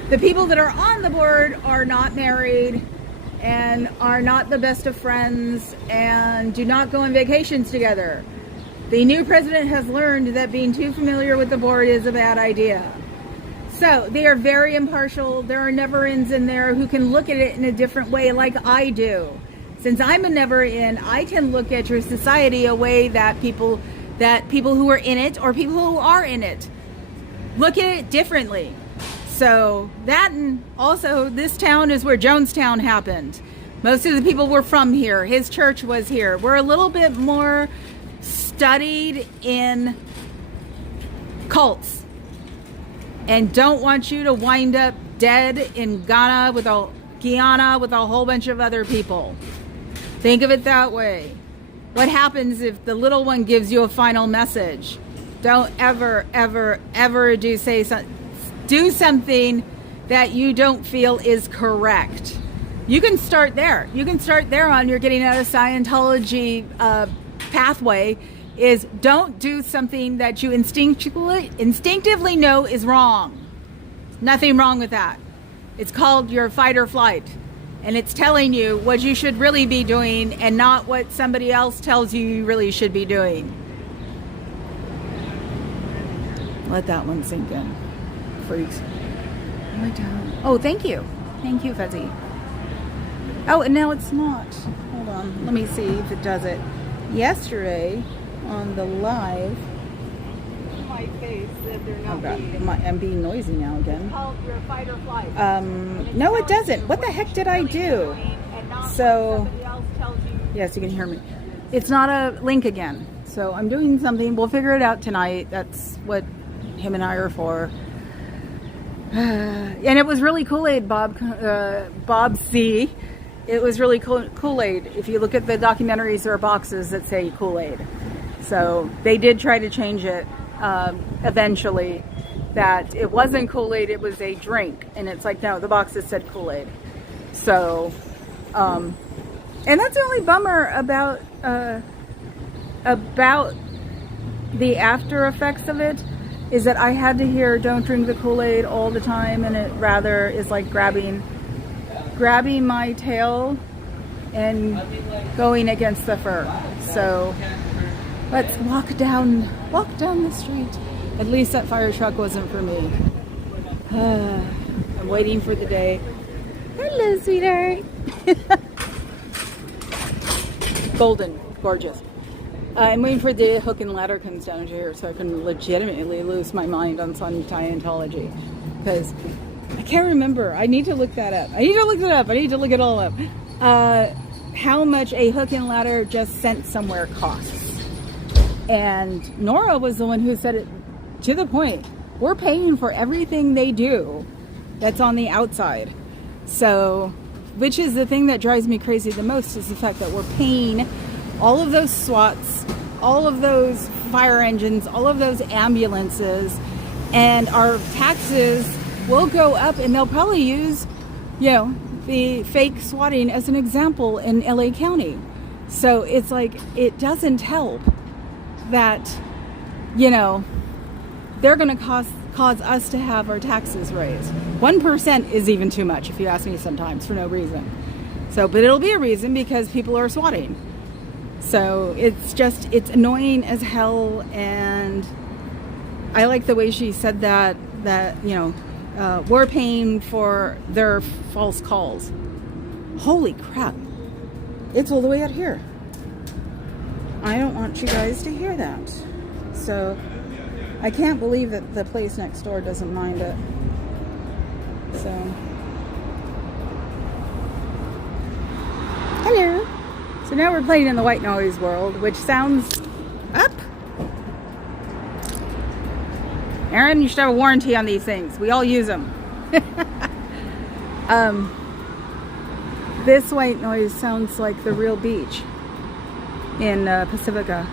the people that are on the board are not married and are not the best of friends and do not go on vacations together. The new president has learned that being too familiar with the board is a bad idea. So they are very impartial. There are never-ins in there who can look at it in a different way like I do. Since I'm a never-in, I can look at your society a way that people who are in it or people who are in it look at it differently. So that, and also this town is where Jonestown happened. Most of the people were from here. His church was here. We're a little bit more studied in cults and don't want you to wind up dead in Guyana with a whole bunch of other people. Think of it that way. What happens if the little one gives you a final message? Don't ever, ever, ever do something that you don't feel is correct. You can start there. You can start there on your getting out of Scientology pathway. Is don't do something that you instinctively know is wrong. Nothing wrong with that. It's called your fight or flight. And it's telling you what you should really be doing and not what somebody else tells you you really should be doing. Let that one sink in. Freaks. Oh, thank you. Thank you, Fuzzy. Oh, and now it's not. Hold on. Let me see if it does it. Yesterday, on the live, my face said they're not I'm being noisy now again. Called your fight or flight. No, it doesn't. What the heck did I do? So, yes, you can hear me. It's not a link again. So I'm doing something. We'll figure it out tonight. That's what him and I are for. And it was really Kool-Aid, Bob C. It was really Kool-Aid. If you look at the documentaries, there are boxes that say Kool-Aid. So they did try to change it eventually, that it wasn't Kool-Aid, it was a drink. And it's like, no, the boxes said Kool-Aid. So, and that's the only bummer about the after effects of it, is that I had to hear don't drink the Kool-Aid all the time, and it rather is like grabbing my tail and going against the fur. So let's walk down the street. At least that fire truck wasn't for me. I'm waiting for the day. Hello, sweetheart. Golden, gorgeous. I'm waiting for the hook and ladder comes down here so I can legitimately lose my mind on Scientology, because I can't remember. I need to look that up. I need to look it all up. How much a hook and ladder just sent somewhere costs. And Nora was the one who said it to the point. We're paying for everything they do that's on the outside. So, which is the thing that drives me crazy the most, is the fact that we're paying all of those SWATs, all of those fire engines, all of those ambulances, and our taxes will go up, and they'll probably use, the fake swatting as an example in LA County. So it's like, it doesn't help that, they're going to cause us to have our taxes raised. 1% is even too much, if you ask me, sometimes, for no reason. So, but it'll be a reason because people are swatting. So it's annoying as hell. And I like the way she said that we're paying for their false calls. Holy crap. It's all the way out here. I don't want you guys to hear that. So I can't believe that the place next door doesn't mind it. So, hello. So now we're playing in the white noise world, which sounds up. Aaron, you should have a warranty on these things. We all use them. This white noise sounds like the real beach in Pacifica.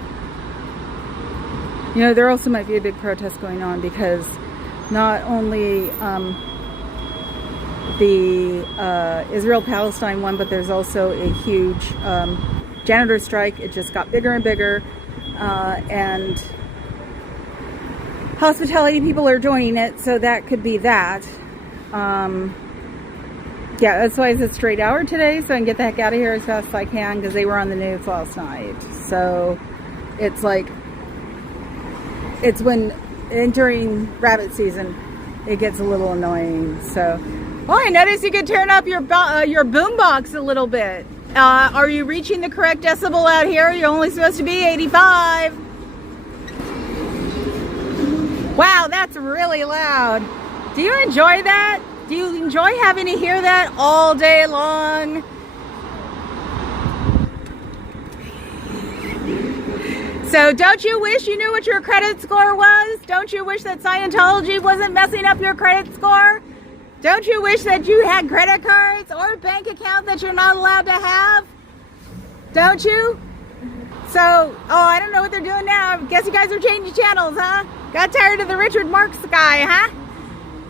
There also might be a big protest going on because not only the Israel-Palestine one, but there's also a huge janitor strike. It just got bigger and bigger, and hospitality people are joining it, so that could be that. Yeah, that's why it's a straight hour today, so I can get the heck out of here as fast as I can, because they were on the news last night. So it's like, it's when during rabbit season it gets a little annoying. So, I noticed you could turn up your boombox a little bit. Are you reaching the correct decibel out here? You're only supposed to be 85. Wow, that's really loud. Do you enjoy that? Do you enjoy having to hear that all day long? So don't you wish you knew what your credit score was? Don't you wish that Scientology wasn't messing up your credit score? Don't you wish that you had credit cards or a bank account that you're not allowed to have? Don't you? So, I don't know what they're doing now. I guess you guys are changing channels, huh? Got tired of the Richard Marx guy, huh?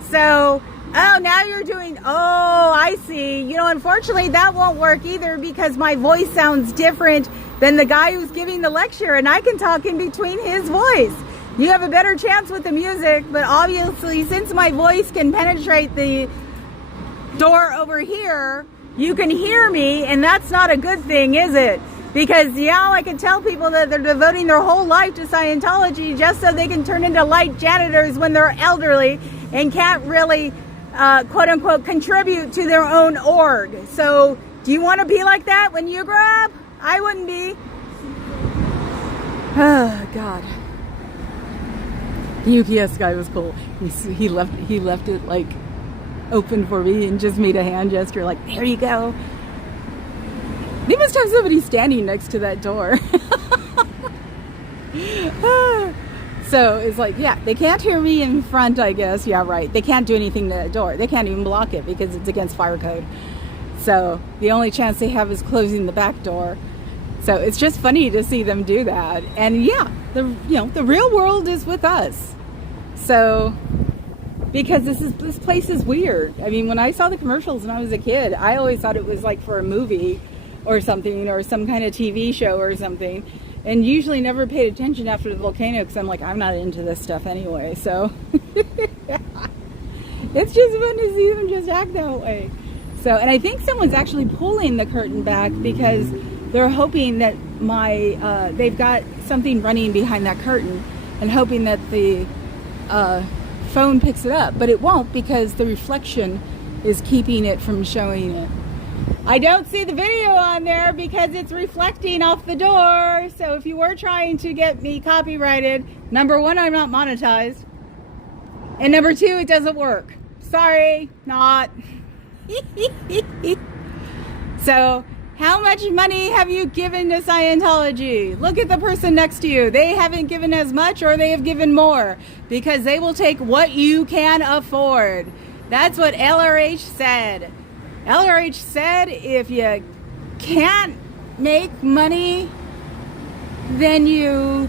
So, now you're doing, I see. Unfortunately, that won't work either because my voice sounds different than the guy who's giving the lecture, and I can talk in between his voice. You have a better chance with the music, but obviously, since my voice can penetrate the door over here, you can hear me, and that's not a good thing, is it? Because, I can tell people that they're devoting their whole life to Scientology just so they can turn into light janitors when they're elderly and can't really, quote unquote, contribute to their own org. So, do you want to be like that when you grow up? I wouldn't be. Oh, God. The UPS guy was cool. He left it like open for me and just made a hand gesture like, there you go. They must have somebody standing next to that door. So it's like, yeah, they can't hear me in front, I guess. Yeah, right. They can't do anything to that door. They can't even block it because it's against fire code. So the only chance they have is closing the back door. So it's just funny to see them do that. And yeah, the real world is with us. So because this place is weird. I mean, when I saw the commercials when I was a kid, I always thought it was like for a movie or something, or some kind of TV show or something, and usually never paid attention after the volcano because I'm like, I'm not into this stuff anyway. So it's just fun to see them just act that way. So, and I think someone's actually pulling the curtain back because they're hoping that they've got something running behind that curtain and hoping that the phone picks it up, but it won't because the reflection is keeping it from showing it. I don't see the video on there because it's reflecting off the door. So if you were trying to get me copyrighted, number one, I'm not monetized. And number two, it doesn't work. Sorry, not. So how much money have you given to Scientology? Look at the person next to you. They haven't given as much or they have given more because they will take what you can afford. That's what LRH said. LRH said if you can't make money, then you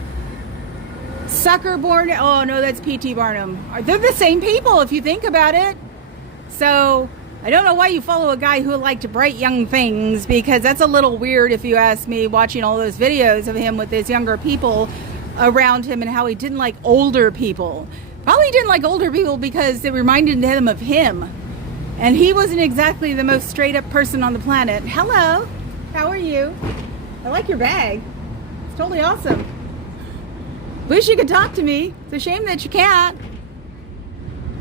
Sucker born. Oh no, that's P.T. Barnum. They're the same people if you think about it. So I don't know why you follow a guy who liked bright young things, because that's a little weird if you ask me, watching all those videos of him with his younger people around him and how he didn't like older people. Probably didn't like older people because it reminded him of him. And he wasn't exactly the most straight up person on the planet. Hello, how are you? I like your bag. It's totally awesome. Wish you could talk to me. It's a shame that you can't.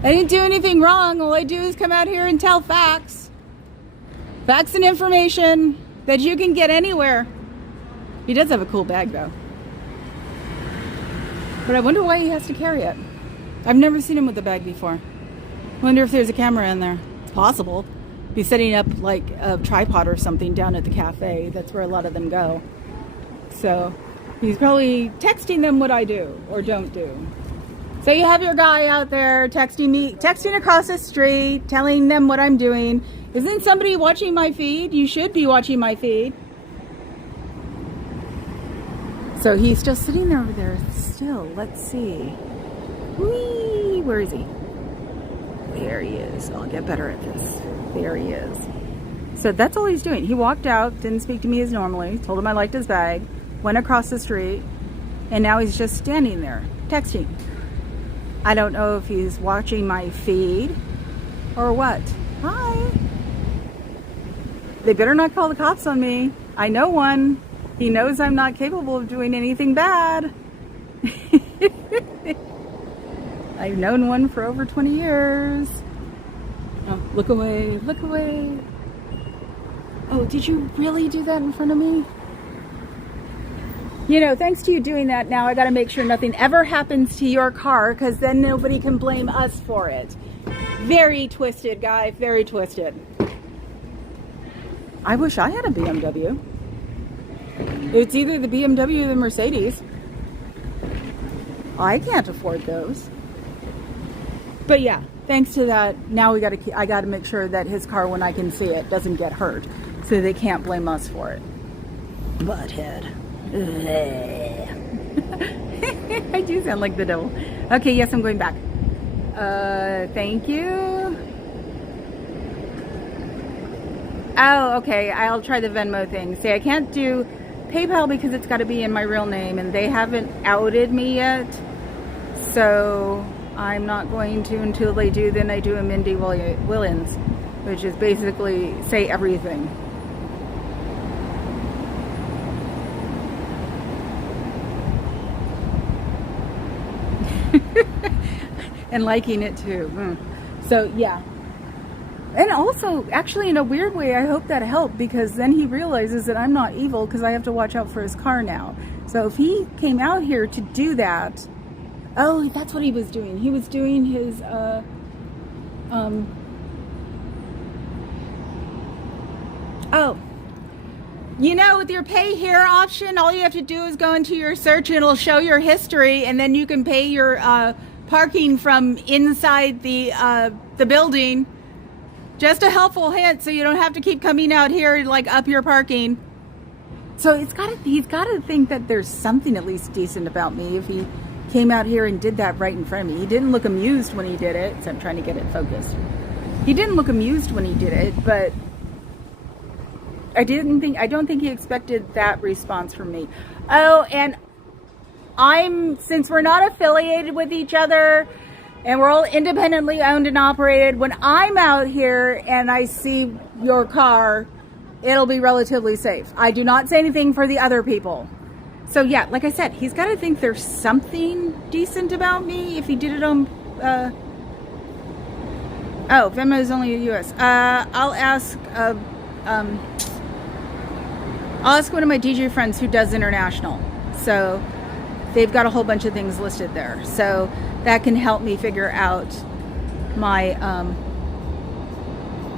I didn't do anything wrong. All I do is come out here and tell facts. Facts and information that you can get anywhere. He does have a cool bag though. But I wonder why he has to carry it. I've never seen him with a bag before. Wonder if there's a camera in there. It's possible. Be setting up like a tripod or something down at the cafe. That's where a lot of them go. So he's probably texting them what I do or don't do. So you have your guy out there texting across the street, telling them what I'm doing. Isn't somebody watching my feed? You should be watching my feed. So he's still sitting there over there still. Let's see. Whee! Where is he? There he is. I'll get better at this. There he is. So that's all he's doing. He walked out, didn't speak to me as normally, told him I liked his bag, went across the street, and now he's just standing there, texting. I don't know if he's watching my feed or what. Hi. They better not call the cops on me. I know one. He knows I'm not capable of doing anything bad. I've known one for over 20 years. Oh, look away, look away. Oh, did you really do that in front of me? You know, thanks to you doing that, now I got to make sure nothing ever happens to your car, because then nobody can blame us for it. Very twisted, guy. Very twisted. I wish I had a BMW. It's either the BMW or the Mercedes. I can't afford those. But yeah, thanks to that, now I got to make sure that his car, when I can see it, doesn't get hurt, so they can't blame us for it. Butthead. I do sound like the devil. Okay, yes, I'm going back. Thank you. Oh, okay, I'll try the Venmo thing. See, I can't do PayPal because it's got to be in my real name, and they haven't outed me yet. So I'm not going to until they do. Then I do a Mindy Willins, which is basically say everything. And liking it too. So yeah. And also, actually, in a weird way, I hope that helped, because then he realizes that I'm not evil, because I have to watch out for his car now. So if he came out here to do that, oh, that's what he was doing. He was doing his, oh, you know, with your pay here option, all you have to do is go into your search and it'll show your history, and then you can pay your, parking from inside the building. Just a helpful hint, so you don't have to keep coming out here and like up your parking. So he's got to think that there's something at least decent about me if he came out here and did that right in front of me. He didn't look amused when he did it, so I'm trying to get it focused. He didn't look amused when he did it, but I don't think he expected that response from me. Oh, and since we're not affiliated with each other and we're all independently owned and operated, when I'm out here and I see your car, it'll be relatively safe. I do not say anything for the other people. So yeah, like I said, he's got to think there's something decent about me if he did it on, oh, Venmo is only a US. I'll ask one of my DJ friends who does international. So they've got a whole bunch of things listed there. So that can help me figure out my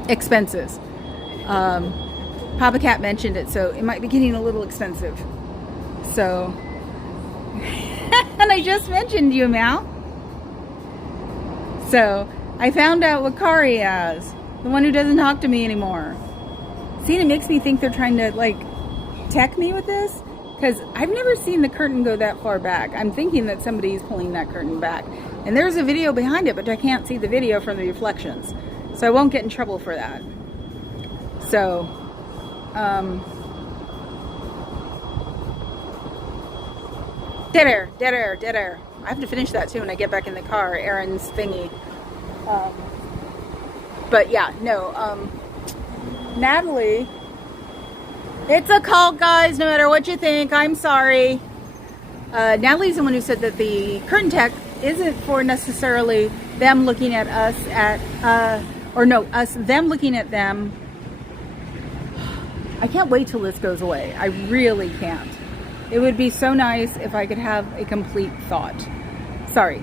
expenses. Papa Cat mentioned it, so it might be getting a little expensive. So, and I just mentioned you, Mal. So I found out what car he has. The one who doesn't talk to me anymore. See, it makes me think they're trying to like tech me with this, because I've never seen the curtain go that far back. I'm thinking that somebody's pulling that curtain back. And there's a video behind it, but I can't see the video from the reflections. So I won't get in trouble for that. So, dead air, dead air, dead air. I have to finish that too when I get back in the car, Aaron's thingy. But yeah, no, Natalie, it's a cult, guys, no matter what you think, I'm sorry. Natalie's the one who said that the curtain tech isn't for necessarily them looking at us them looking at them. I can't wait till this goes away. I really can't. It would be so nice if I could have a complete thought. Sorry.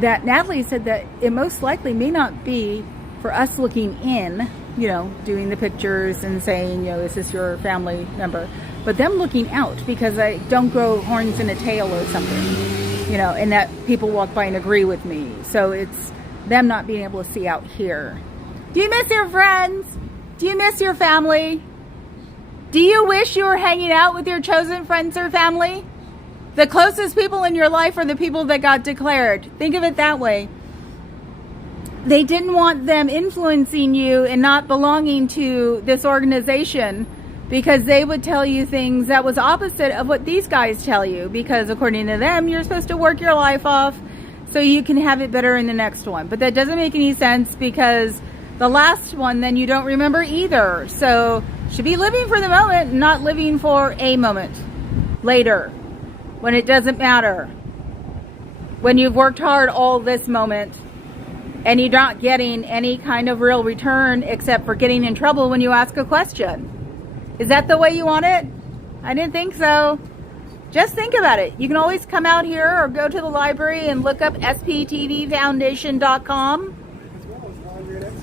That Natalie said that it most likely may not be for us looking in, you know, doing the pictures and saying, you know, this is your family member, but them looking out, because I don't grow horns in a tail or something, you know, and that people walk by and agree with me. So it's them not being able to see out here. Do you miss your friends? Do you miss your family? Do you wish you were hanging out with your chosen friends or family? The closest people in your life are the people that got declared. Think of it that way. They didn't want them influencing you and not belonging to this organization, because they would tell you things that was opposite of what these guys tell you, because according to them, you're supposed to work your life off so you can have it better in the next one. But that doesn't make any sense, because the last one, then you don't remember either. So should be living for the moment, not living for a moment later when it doesn't matter. When you've worked hard all this moment and you're not getting any kind of real return except for getting in trouble when you ask a question. Is that the way you want it? I didn't think so. Just think about it. You can always come out here or go to the library and look up sptvfoundation.com,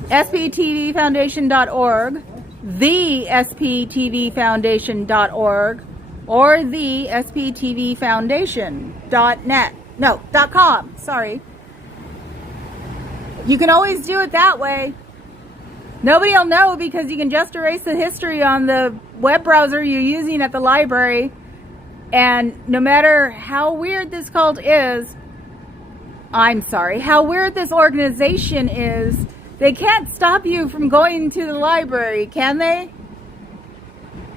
sptvfoundation.org, the sptvfoundation.org, or the sptvfoundation.net. No, .com. Sorry. You can always do it that way. Nobody will know, because you can just erase the history on the web browser you're using at the library. And no matter how weird this cult is, how weird this organization is, they can't stop you from going to the library, can they?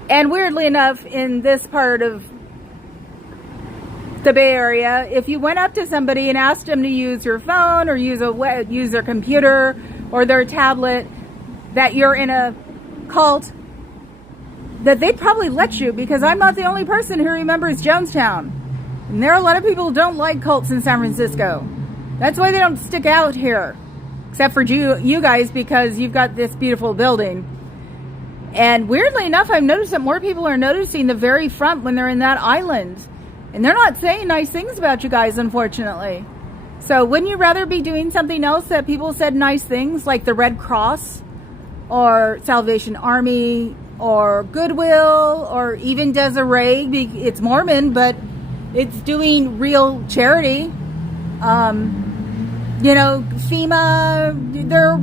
And weirdly enough, in this part of the Bay Area, if you went up to somebody and asked them to use your phone or use their computer or their tablet, that you're in a cult, that they'd probably let you, because I'm not the only person who remembers Jonestown. And there are a lot of people who don't like cults in San Francisco. That's why they don't stick out here. Except for you guys, because you've got this beautiful building. And weirdly enough, I've noticed that more people are noticing the very front when they're in that island. And they're not saying nice things about you guys, unfortunately. So wouldn't you rather be doing something else that people said nice things, like the Red Cross, or Salvation Army, or Goodwill, or even Desiree? It's Mormon, but it's doing real charity. FEMA, there are,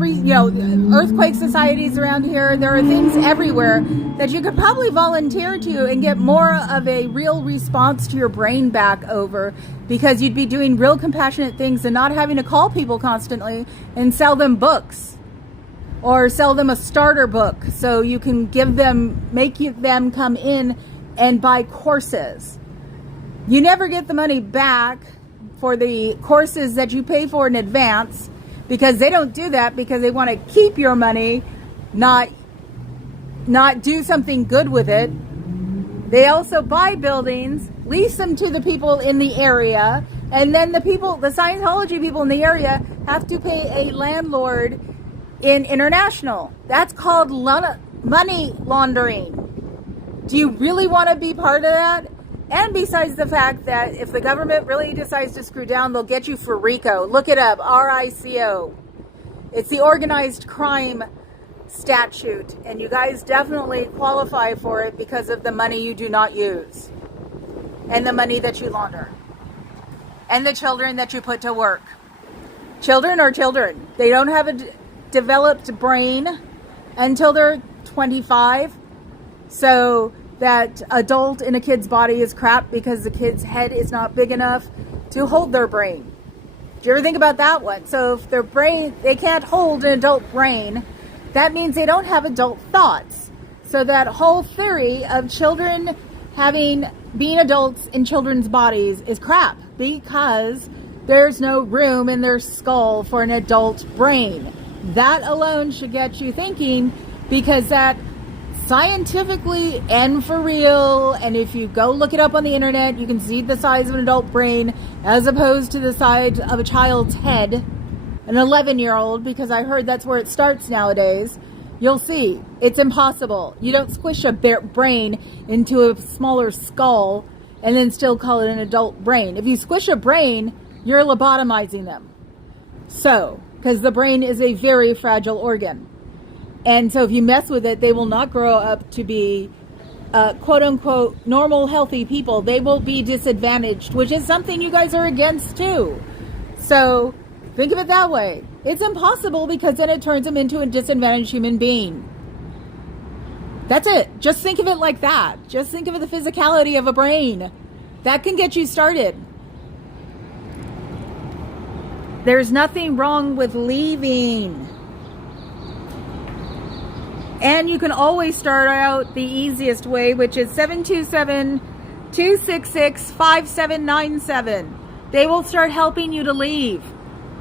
earthquake societies around here. There are things everywhere that you could probably volunteer to and get more of a real response to your brain back over, because you'd be doing real compassionate things and not having to call people constantly and sell them books or sell them a starter book so you can make them come in and buy courses. You never get the money back for the courses that you pay for in advance, because they don't do that, because they want to keep your money, not do something good with it. They also buy buildings, lease them to the people in the area, and then the Scientology people in the area have to pay a landlord in international. That's called money laundering. Do you really want to be part of that? And besides the fact that if the government really decides to screw down, they'll get you for RICO. Look it up, RICO. It's the organized crime statute, and you guys definitely qualify for it because of the money you do not use, and the money that you launder, and the children that you put to work. Children are children. They don't have a developed brain until they're 25. So that adult in a kid's body is crap because the kid's head is not big enough to hold their brain. Do you ever think about that one? So if their brain, they can't hold an adult brain, that means they don't have adult thoughts. So that whole theory of children being adults in children's bodies is crap because there's no room in their skull for an adult brain. That alone should get you thinking, because that scientifically and for real, and if you go look it up on the internet, you can see the size of an adult brain as opposed to the size of a child's head, an 11-year-old, because I heard that's where it starts nowadays. You'll see it's impossible. You don't squish a brain into a smaller skull and then still call it an adult brain. If you squish a brain, you're lobotomizing them. So, because the brain is a very fragile organ. And so if you mess with it, they will not grow up to be quote unquote normal, healthy people. They will be disadvantaged, which is something you guys are against too. So think of it that way. It's impossible because then it turns them into a disadvantaged human being. That's it. Just think of it like that. Just think of the physicality of a brain. That can get you started. There's nothing wrong with leaving. And you can always start out the easiest way, which is 727-266-5797. They will start helping you to leave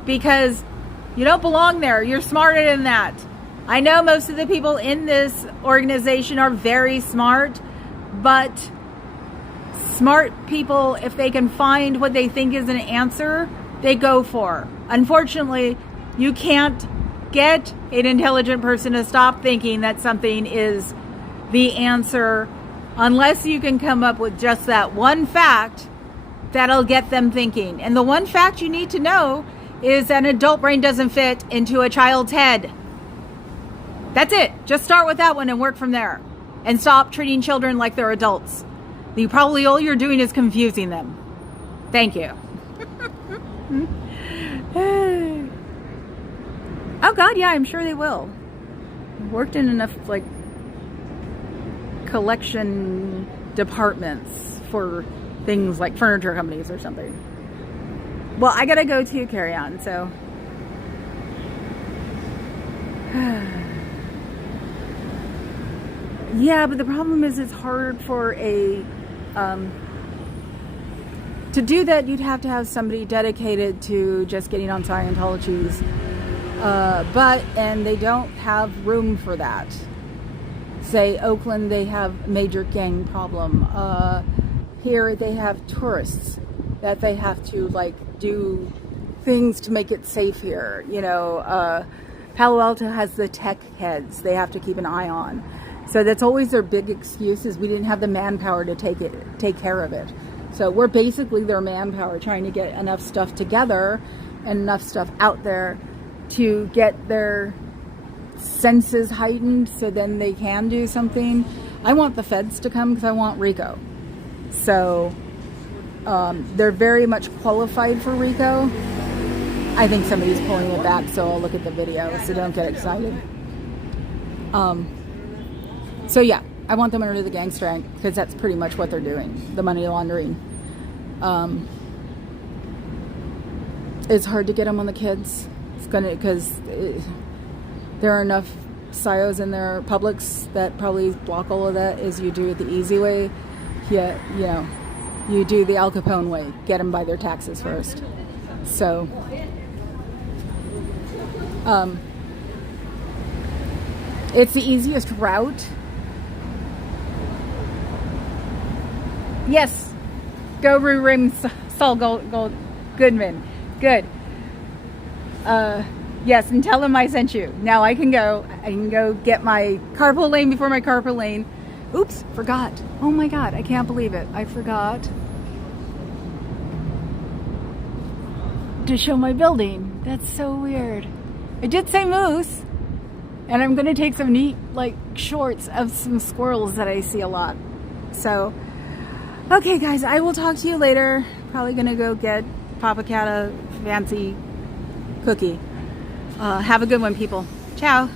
because you don't belong there. You're smarter than that. I know most of the people in this organization are very smart, but smart people, if they can find what they think is an answer, they go for. Unfortunately, you can't get an intelligent person to stop thinking that something is the answer unless you can come up with just that one fact that'll get them thinking. And the one fact you need to know is an adult brain doesn't fit into a child's head. That's it. Just start with that one and work from there. And stop treating children like they're adults. Probably all you're doing is confusing them. Thank you. Oh God, yeah, I'm sure they will. Worked in enough like collection departments for things like furniture companies or something. Well, I gotta go to carry on, so. Yeah, but the problem is it's hard for to do that. You'd have to have somebody dedicated to just getting on Scientology's. And they don't have room for that. Say Oakland, they have major gang problem. Here they have tourists that they have to like do things to make it safe here. You know, Palo Alto has the tech heads they have to keep an eye on. So that's always their big excuse is we didn't have the manpower to take care of it. So we're basically their manpower trying to get enough stuff together and enough stuff out there to get their senses heightened so then they can do something. I want the feds to come because I want RICO. So they're very much qualified for RICO. I think somebody's pulling it back, so I'll look at the video, so don't get excited. So yeah, I want them under the Gangster Act because that's pretty much what they're doing, the money laundering. It's hard to get them on the kids. Because there are enough psyos in their publics that probably block all of that as you do it the easy way. Yeah, you know, you do the Al Capone way, get them by their taxes first. So, it's the easiest route. Yes, go Ring Saul Goodman. Good. Yes, and tell them I sent you. Now I can go get my carpool lane before my carpool lane. Oops, forgot. Oh my God, I can't believe it. I forgot to show my building. That's so weird. I did say moose, and I'm gonna take some neat like shorts of some squirrels that I see a lot. So, okay guys, I will talk to you later. Probably gonna go get Papa Cat a fancy cookie. Have a good one, people. Ciao.